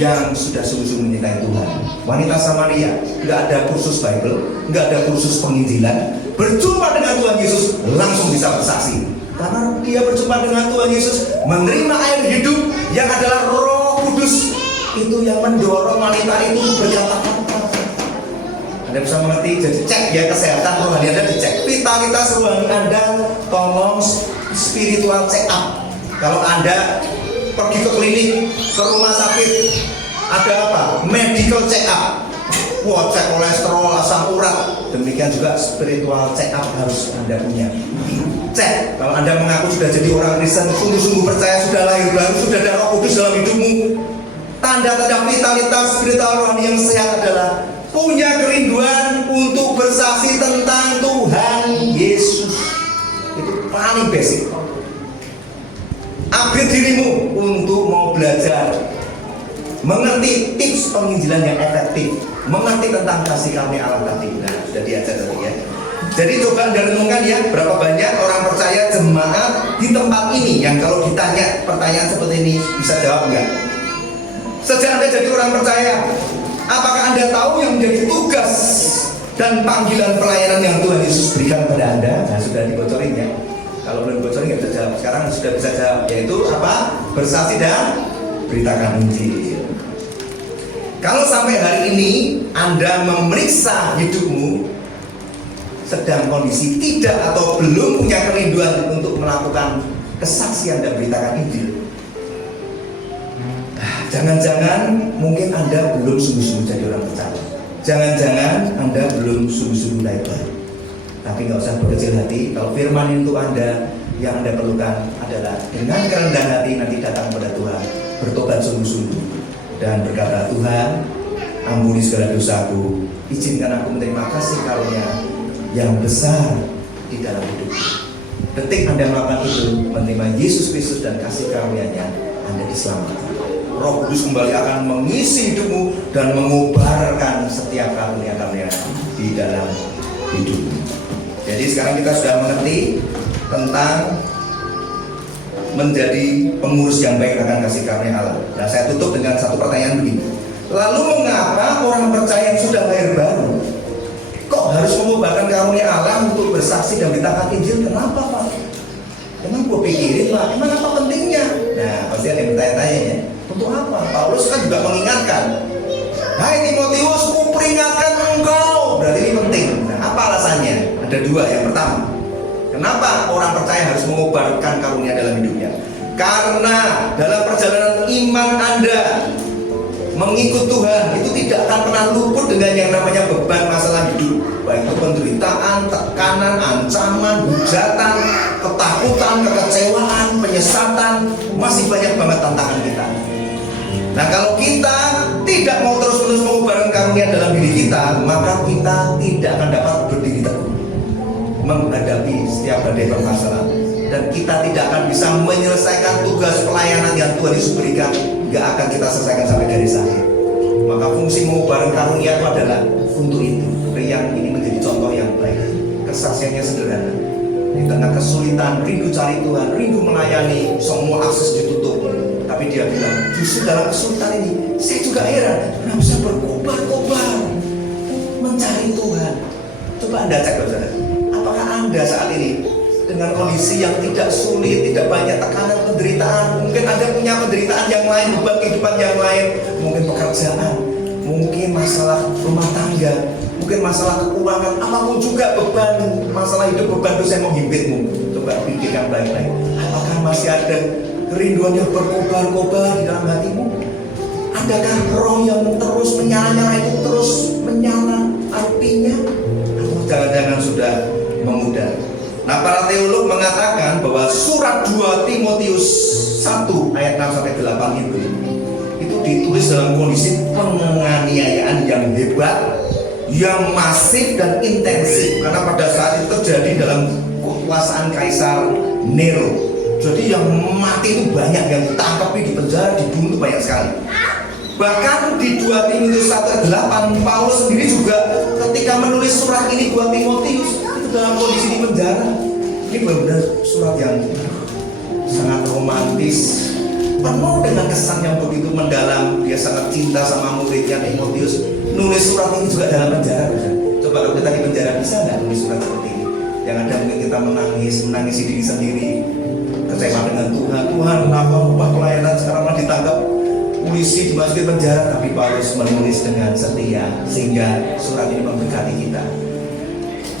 yang sudah sungguh-sungguh mencintai Tuhan. Wanita Samaria nggak ada kursus Bible, nggak ada kursus penginjilan, berjumpa dengan Tuhan Yesus langsung bisa bersaksi. Karena dia berjumpa dengan Tuhan Yesus, menerima air hidup yang adalah Roh Kudus, itu yang mendorong wanita itu berkata-kata. Anda bisa mengerti, jadi cek ya kesehatan rohani Anda dicek, vitalitas rohani Anda, tolong spiritual check up. Kalau Anda pergi ke klinik, ke rumah sakit, ada apa? Medical check up. Wah, cek kolesterol, asam urat. Demikian juga spiritual check up harus Anda punya. Cek, kalau Anda mengaku sudah jadi orang Kristen, sungguh-sungguh percaya sudah lahir baru, sudah ada Roh Kudus dalam hidupmu. Tanda-tanda vitalitas spiritual rohani yang sehat adalah punya kerinduan untuk bersaksi tentang Tuhan Yesus. Itu paling basic. Upgrade dirimu untuk mau belajar, mengerti tips penginjilan yang efektif, mengerti tentang kasih karunia Allah tadi. Nah, sudah diajar tadi ya. Jadi coba Anda renungkan ya, berapa banyak orang percaya jemaat di tempat ini yang kalau ditanya pertanyaan seperti ini bisa jawab enggak? Sejak Anda jadi orang percaya, apakah Anda tahu yang menjadi tugas dan panggilan pelayanan yang Tuhan Yesus berikan kepada Anda? Nah, sudah dibocorin ya. Kalau belum bocorin nggak bisa jawab. Sekarang sudah bisa jawab, yaitu apa? Bersaksi dan beritakan Injil. Kalau sampai hari ini Anda memeriksa hidupmu sedang kondisi tidak atau belum punya kerinduan untuk melakukan kesaksian dan beritakan Injil, jangan-jangan mungkin Anda belum sungguh-sungguh jadi orang percaya. Jangan-jangan Anda belum sungguh-sungguh lahir baru. Tapi nggak usah berkecil hati. Kalau firman itu Anda yang Anda perlukan adalah dengan kerendahan hati nanti datang kepada Tuhan, bertobat sungguh-sungguh dan berkata, Tuhan, ampuni segala dosaku, izinkan aku menerima kasih karunia yang besar di dalam hidupku. Detik Anda melakukan itu, menerima Yesus Kristus dan kasih karunia-Nya, Anda diselamatkan. Roh Kudus kembali akan mengisi hidupmu dan mengobarkan setiap karunia-karunia di dalam hidupmu. Jadi sekarang kita sudah mengerti tentang menjadi pengurus yang baik akan kasih karunia Allah. Nah, saya tutup dengan satu pertanyaan begini. Lalu mengapa orang percaya yang sudah lahir baru kok harus mengobarkan karunia Allah untuk bersaksi dan beritakan Injil? Kenapa, Pak? Emang gue pikirin, Pak, emang apa pentingnya? Nah, pasti ada yang bertanya-tanya ya. Untuk apa? Paulus kan juga mengingatkan, hai Timotius, ku peringatkan engkau. Berarti ini penting. Nah, apa alasannya? Ada dua. Yang pertama, kenapa orang percaya harus mengobarkan karunia dalam hidupnya? Karena dalam perjalanan iman Anda mengikut Tuhan itu tidak akan pernah luput dengan yang namanya beban masalah hidup, baik itu penderitaan, tekanan, ancaman, hujatan, ketakutan, kekecewaan, penyesatan. Masih banyak banget tantangan kita. Nah, kalau kita tidak mau terus-menerus mengobarkan karunia dalam diri kita, maka kita tidak akan dapat berdiri teguh menghadapi setiap badai permasalahan, dan kita tidak akan bisa menyelesaikan tugas pelayanan yang Tuhan Yesus berikan. Gak akan kita selesaikan sampai garis akhir. Maka fungsi mengobarkan karunia itu adalah untuk itu. Yang ini menjadi contoh yang baik. Kesaksiannya sederhana. Di tengah kesulitan, rindu cari Tuhan, rindu melayani, semua akses ditutup. Tapi dia bilang, justru dalam kesulitan ini, saya juga heran, kenapa bisa berkobar-kobar mencari Tuhan. Coba Anda cek, saudara. Apakah Anda saat ini dengan kondisi yang tidak sulit, tidak banyak tekanan, penderitaan, mungkin Anda punya penderitaan yang lain, beban kehidupan yang lain, mungkin pekerjaan, mungkin masalah rumah tangga, mungkin masalah keuangan, apapun juga beban, masalah hidup, beban dosa yang menghimpitmu. Coba pikirkan baik-baik. Apakah masih ada kerinduan yang berkobar-kobar di dalam hatimu? Adakah roh yang terus menyala-nyala itu terus menyala apinya? Atau jangan-jangan sudah memudar? Nah, para teolog mengatakan bahwa surat 2 Timotius 1 ayat 6-8 itu ditulis dalam kondisi penganiayaan yang hebat, yang masif dan intensif, karena pada saat itu terjadi dalam kekuasaan Kaisar Nero. Jadi yang mati itu banyak, yang ditangkap, di penjara, dibunuh banyak sekali. Bahkan di 2 Timotius 1:8, Paulus sendiri juga ketika menulis surat ini buat Timotius itu dalam kondisi di penjara. Ini benar-benar surat yang sangat romantis, penuh dengan kesan yang begitu mendalam. Dia sangat cinta sama muridnya Timotius. Nulis surat ini juga dalam penjara. Coba kalau kita di penjara, bisa nggak nulis surat seperti ini? Yang ada mungkin kita menangisi diri sendiri, kecewa dengan Tuhan. Tuhan, kenapa ubah pelayanan sekarang malah ditangkap polisi, dimasukin penjara? Tapi Paulus menulis dengan setia, sehingga surat ini memberkati kita.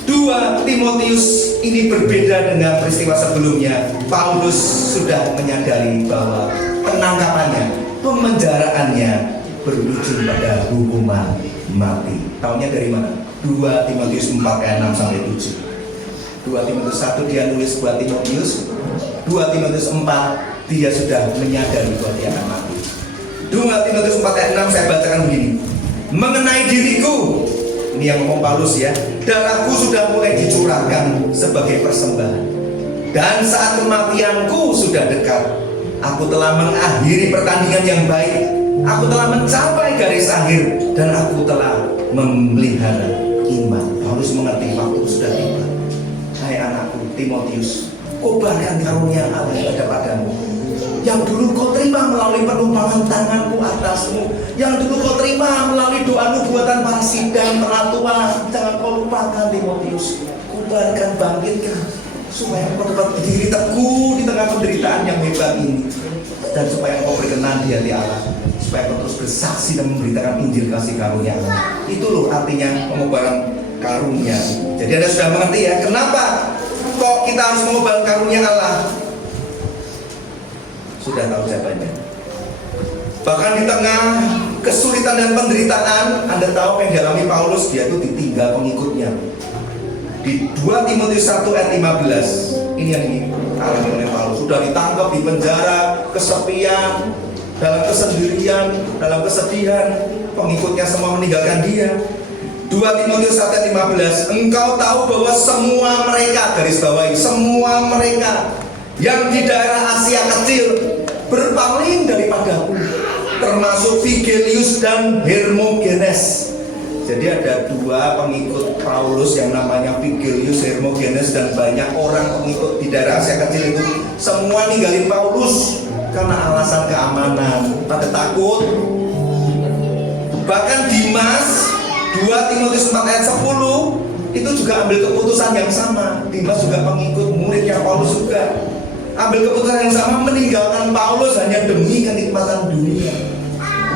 2 Timotius ini berbeda dengan peristiwa sebelumnya. Paulus sudah menyadari bahwa penangkapannya, pemenjaraannya berujung pada hukuman mati. Tahunya dari mana? 2 Timotius 4 ayat 6 sampai 7. 2 Timotius 1 dia nulis buat Timotius. 2 Timotius 4 dia sudah menyadari bahwa dia akan mati. 2 Timotius 4 ayat 6 saya bacakan begini. Mengenai diriku, ini yang ngomong Paulus ya, darahku sudah mulai dicurahkan sebagai persembahan, dan saat kematianku sudah dekat. Aku telah mengakhiri pertandingan yang baik, aku telah mencapai garis akhir, dan aku telah memelihara iman. Paulus mengerti waktu sudah tiba. Hai anakku Timotius, kobarkan karunia Allah yang ada padamu, yang dulu kau terima melalui penumpangan tanganku atasmu, yang dulu kau terima melalui doa nubuatan para sidang, para tua. Jangan kau lupakan Timotius, kobarkan, bangkitkan, supaya kau dapat berdiri teguh di tengah penderitaan yang hebat ini, dan supaya kau berkenan di hati Allah, supaya kau terus bersaksi dan memberitakan Injil kasih karunia Allah. Itu loh artinya pengobaran karunia. Jadi Anda sudah mengerti ya, kenapa kok kita harus mengobaran karunia Allah? Sudah tahu jawabannya. Bahkan di tengah kesulitan dan penderitaan, Anda tahu yang dialami Paulus, dia itu ditinggal pengikutnya. Di 2 Timotius 1 ayat 15, ini yang dialami oleh Paulus. Sudah ditangkap, di penjara, kesepian, dalam kesendirian, dalam kesedihan, pengikutnya semua meninggalkan dia. 2 Timotius 1 ayat 15, engkau tahu bahwa semua mereka, garis bawahi, semua mereka yang di daerah Asia Kecil berpaling daripadaku, termasuk Vigelius dan Hermogenes. Jadi ada 2 pengikut Paulus yang namanya Vigelius, Hermogenes, dan banyak orang pengikut di daerah Asia Kecil itu semua ninggalin Paulus karena alasan keamanan, pada takut. Bahkan Dimas, 2 Timotius 4 ayat 10 itu juga ambil keputusan yang sama. Dimas juga pengikut muridnya Paulus juga, ambil keputusan yang sama, meninggalkan Paulus hanya demi kenikmatan dunia.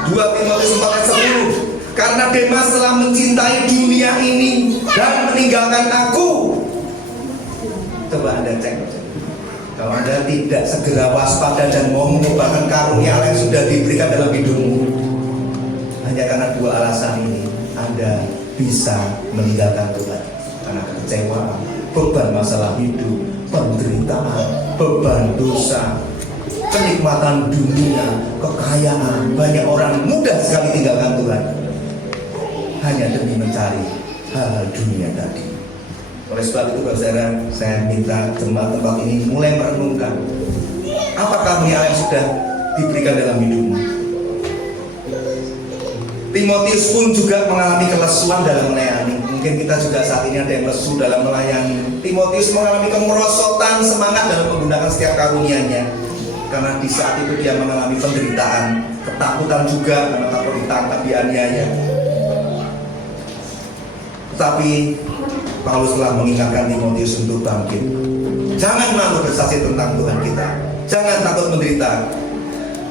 2 Timotius 4 ayat 10, karena Demas telah mencintai dunia ini dan meninggalkan aku. Coba Anda cek, kalau Anda tidak segera waspada dan mau mengobarkan karunia Allah yang sudah diberikan dalam hidupmu, hanya karena 2 alasan ini Anda bisa meninggalkan Tuhan. Karena kekecewaan, beban masalah hidup, penderitaan, beban dosa, kenikmatan dunia, kekayaan. Banyak orang mudah sekali tinggalkan Tuhan hanya demi mencari hal dunia tadi. Oleh sebab itu, saudara, saya minta jemaat tempat ini mulai merenungkan apakah karunia yang sudah diberikan dalam hidupmu. Timotius pun juga mengalami kelesuan dalam melayani. Mungkin kita juga saat ini ada yang lesu dalam melayani. Timotius mengalami kemerosotan semangat dalam menggunakan setiap karunia-Nya, karena di saat itu dia mengalami penderitaan, ketakutan juga karena takut ditangkap, dianiaya. Tetapi Paulus telah mengingatkan Timotius untuk bangkit. Jangan malu bersaksi tentang Tuhan kita. Jangan takut menderita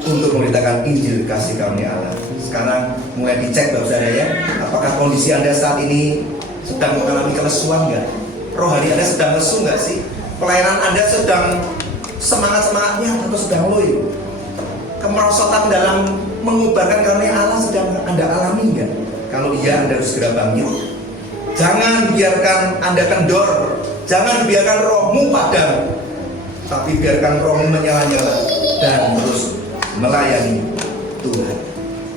untuk memberitakan Injil kasih karunia Allah. Sekarang mulai dicek Bapak saudara ya, apakah kondisi Anda saat ini sedang mengalami kelesuan nggak? Rohani Anda sedang lesu nggak sih? Pelayanan Anda sedang semangat-semangatnya atau sedang loyo? Kemerosotan dalam mengubarkan karunia Allah sedang Anda alami nggak? Kalau iya, Anda harus segera bangkit. Jangan biarkan Anda kendor, jangan biarkan rohmu padam, tapi biarkan rohmu menyala-nyala dan terus melayani Tuhan.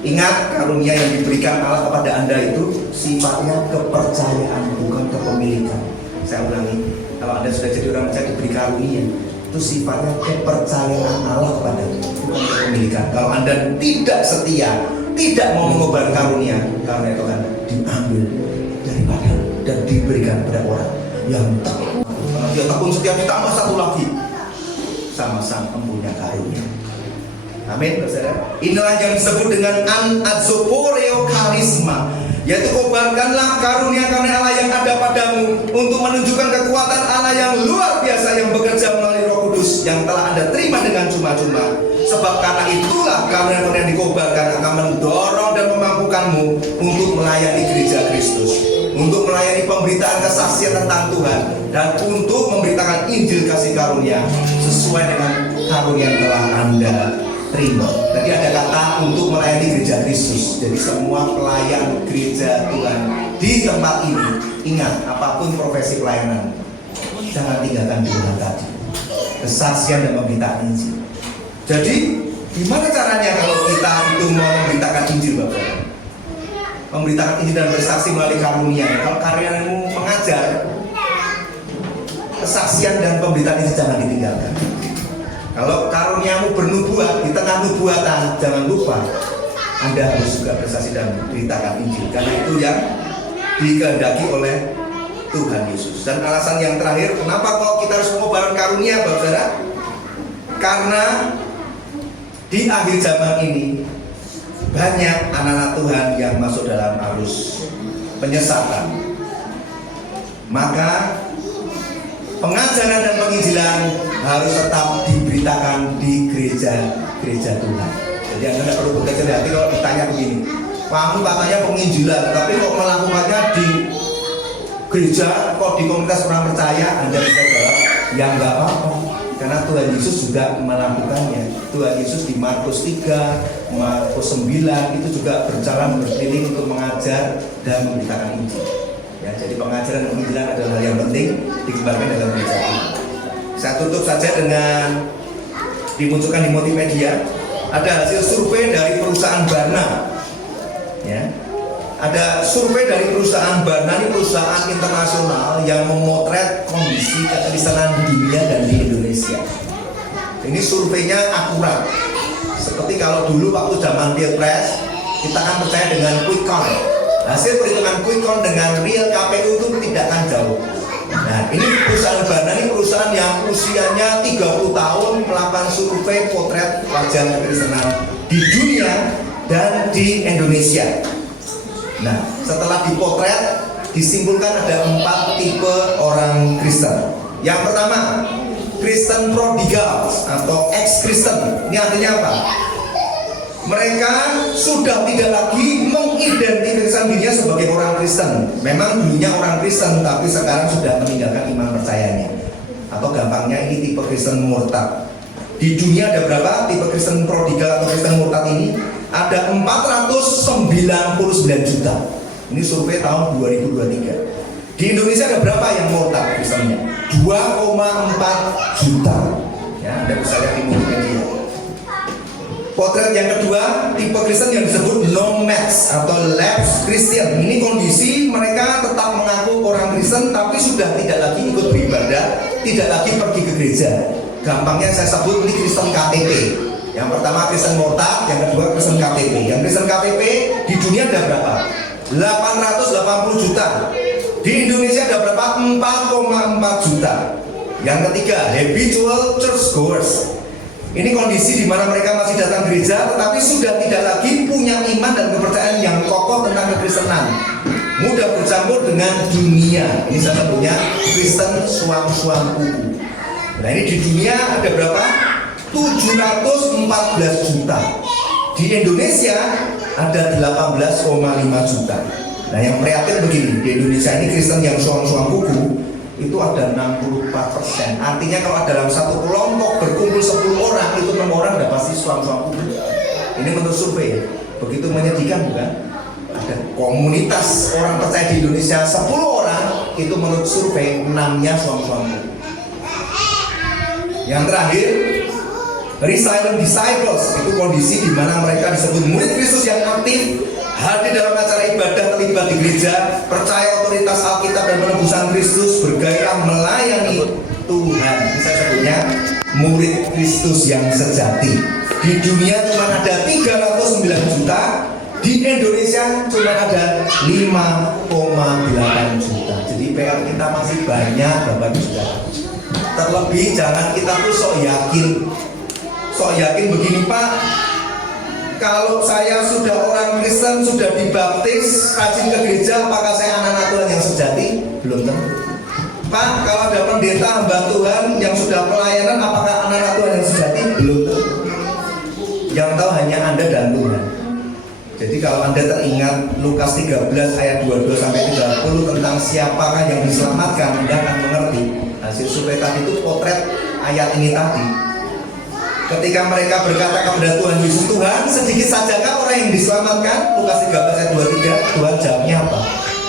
Ingat, karunia yang diberikan Allah kepada Anda itu sifatnya kepercayaan, bukan kepemilikan. Saya ulangi, kalau Anda sudah jadi orang percaya diberi karunia, itu sifatnya kepercayaan Allah kepada Anda, bukan kepemilikan. Kalau Anda tidak setia, tidak mau mengobar karunia, karunia itu akan diambil daripada dan diberikan kepada orang yang tekun. Karena dia tekun setia, ditambah satu lagi sama sang empunya karunia. Amin, saudara. Inilah yang disebut dengan anazoporeo karisma, yaitu kobarkanlah karunia-karunia Allah yang ada padamu untuk menunjukkan kekuatan Allah yang luar biasa yang bekerja melalui Roh Kudus yang telah Anda terima dengan cuma-cuma. Sebab karena itulah karunia-karunia yang dikobarkan akan mendorong dan memampukanmu untuk melayani gereja Kristus, untuk melayani pemberitaan kesaksian tentang Tuhan, dan untuk memberitakan Injil kasih karunia sesuai dengan karunia yang telah Anda terima. Tadi ada kata untuk melayani gereja Kristus. Jadi semua pelayan gereja Tuhan di tempat ini, ingat, apapun profesi pelayanan, jangan tinggalkan di rumah tadi, kesaksian dan pemberitaan Injil. Jadi gimana caranya kalau kita itu mau memberitakan Injil, Bapak? Memberitakan Injil dan bersaksi melalui karunia. Kalau karyamu mengajar, kesaksian dan pemberitaan Injil jangan ditinggalkan. Kalau karuniamu bernubuat, di tengah nubuatan, jangan lupa Anda harus juga bersaksi dan beritakan Injil, karena itu yang dikehendaki oleh Tuhan Yesus. Dan alasan yang terakhir, kenapa kok kita harus mengobarkan karunia, Bapak Saudara? Karena di akhir zaman ini banyak anak-anak Tuhan yang masuk dalam arus penyesatan. Maka pengajaran dan penginjilan harus tetap diberitakan di gereja Tuhan. Jadi Anda tidak perlu berkecil hati kalau ditanya begini, kamu katanya penginjilan, tapi kok melakukannya di gereja, kok di komunitas orang percaya? Anda bisa jawab, ya nggak apa-apa, karena Tuhan Yesus juga melakukannya. Tuhan Yesus di Markus 3, Markus 9 itu juga berjalan berkeliling untuk mengajar dan memberitakan Injil. Ya, jadi pengajaran dan penginjilan adalah hal yang penting dikembangkan dalam gereja ini. Saya tutup saja dengan dimunculkan di multimedia. Ada hasil survei dari perusahaan Barna. Ya, ada survei dari perusahaan Barna, ini perusahaan internasional yang memotret kondisi kekristenan di dunia dan di Indonesia. Ini surveinya akurat. Seperti kalau dulu waktu zaman Pilpres, kita kan percaya dengan quick count. Hasil perhitungan quick count dengan real KPU itu tidak akan jauh. Nah, ini perusahaan Barna, ini perusahaan yang usianya 30 tahun melakukan survei potret wajah kekristenan di dunia dan di Indonesia. Nah, setelah dipotret, disimpulkan ada 4 tipe orang Kristen. Yang pertama, Kristen prodigal atau ex-Kristen. Ini artinya apa? Mereka sudah tidak lagi mengidentifikasikan dirinya sebagai orang Kristen. Memang dulunya orang Kristen, tapi sekarang sudah meninggalkan iman percayanya. Atau gampangnya ini tipe Kristen murtad. Di dunia ada berapa tipe Kristen prodigal atau Kristen murtad ini? Ada 499 juta. Ini survei tahun 2023. Di Indonesia ada berapa yang murtad Kristennya? 2,4 juta. Ya, Anda bisa lihat di multimedia. Potret yang kedua, tipe Kristen yang disebut nomads atau lapsed Christian. Ini kondisi mereka tetap mengaku orang Kristen tapi sudah tidak lagi ikut beribadah, tidak lagi pergi ke gereja. Gampangnya saya sebut ini Kristen KTP. Yang pertama Kristen murtad, yang kedua Kristen KTP. Yang Kristen KTP di dunia ada berapa? 880 juta. Di Indonesia ada berapa? 4,4 juta. Yang ketiga, habitual churchgoers. Ini kondisi di mana mereka masih datang gereja tetapi sudah tidak lagi punya iman dan kepercayaan yang kokoh tentang kekristenan. Mudah bercampur dengan dunia. Ini salah satunya Kristen suam-suam kuku. Nah, ini di dunia ada berapa? 714 juta. Di Indonesia ada 18,5 juta. Nah, yang prihatin begini, di Indonesia ini Kristen yang suam-suam kuku itu ada 64%. Artinya kalau dalam satu kelompok berkumpul 10 orang, itu 6 orang udah pasti suam-suam kuku. Ini menurut survei. Begitu menyedihkan bukan? Ada komunitas orang percaya di Indonesia 10 orang, itu menurut survei 6-nya suam-suam kuku. Yang terakhir, Resilient disciples itu kondisi di mana mereka disebut murid Kristus yang aktif, hadir dalam acara ibadah, terlibat di gereja, percaya otoritas Alkitab dan penebusan Kristus, bergairah melayani Tuhan. Ini saya sebutnya murid Kristus yang sejati. Di dunia cuma ada 309 juta, di Indonesia cuma ada 5,8 juta. Jadi PR kita masih banyak, Bapak Ibu Saudara. Terlebih jangan kita tuh sok yakin begini, Pak. Kalau saya sudah orang Kristen, sudah dibaptis, rajin ke gereja, apakah saya anak-anak Tuhan yang sejati? Belum tentu. Pak, kalau ada pendeta hamba Tuhan yang sudah pelayanan, apakah anak-anak Tuhan yang sejati? Belum tentu. Yang tahu hanya Anda dan Tuhan. Jadi kalau Anda teringat Lukas 13 ayat 22 sampai 30 tentang siapakah yang diselamatkan, Anda akan mengerti. Hasil survei tadi itu potret ayat ini tadi. Ketika mereka berkata kepada Tuhan Yesus, Tuhan, sedikit sajakah orang yang diselamatkan? Lukas 13 ayat 23, Tuhan jawabnya apa?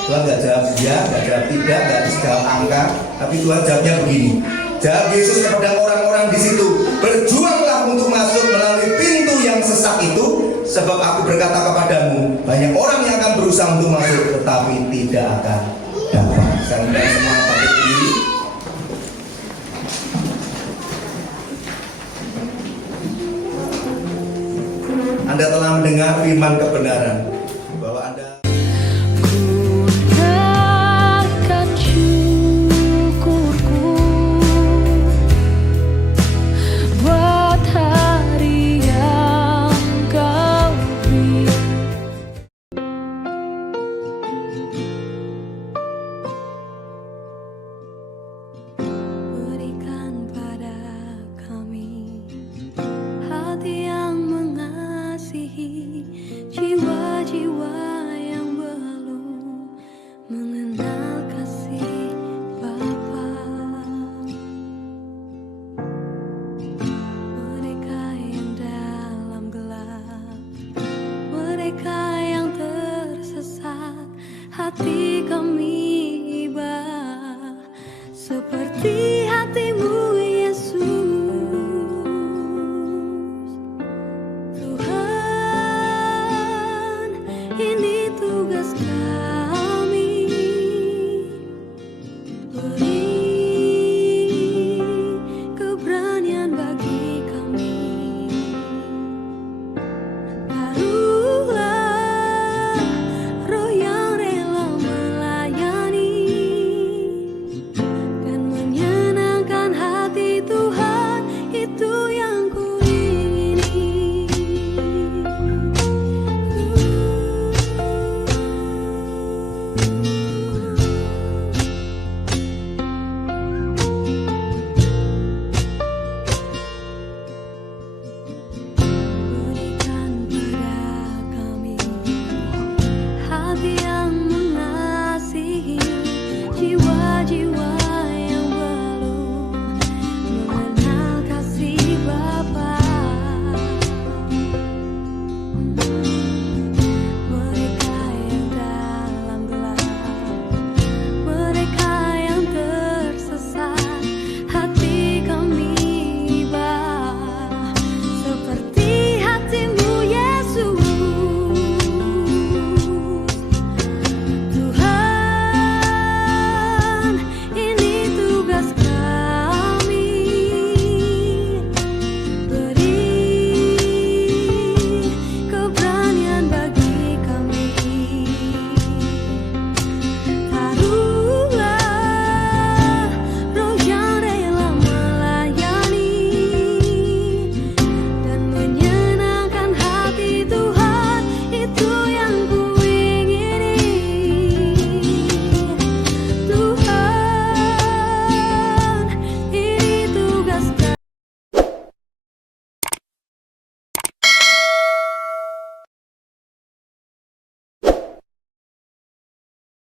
Tuhan gak jawab ya, gak jawab tidak, gak jawab angka, tapi Tuhan jawabnya begini. Jawab Yesus kepada orang-orang di situ, berjuanglah untuk masuk melalui pintu yang sesak itu, sebab aku berkata kepadamu, banyak orang yang akan berusaha untuk masuk, tetapi tidak akan dapat. Saya undang semua bangkit berdiri. Anda telah mendengar firman kebenaran.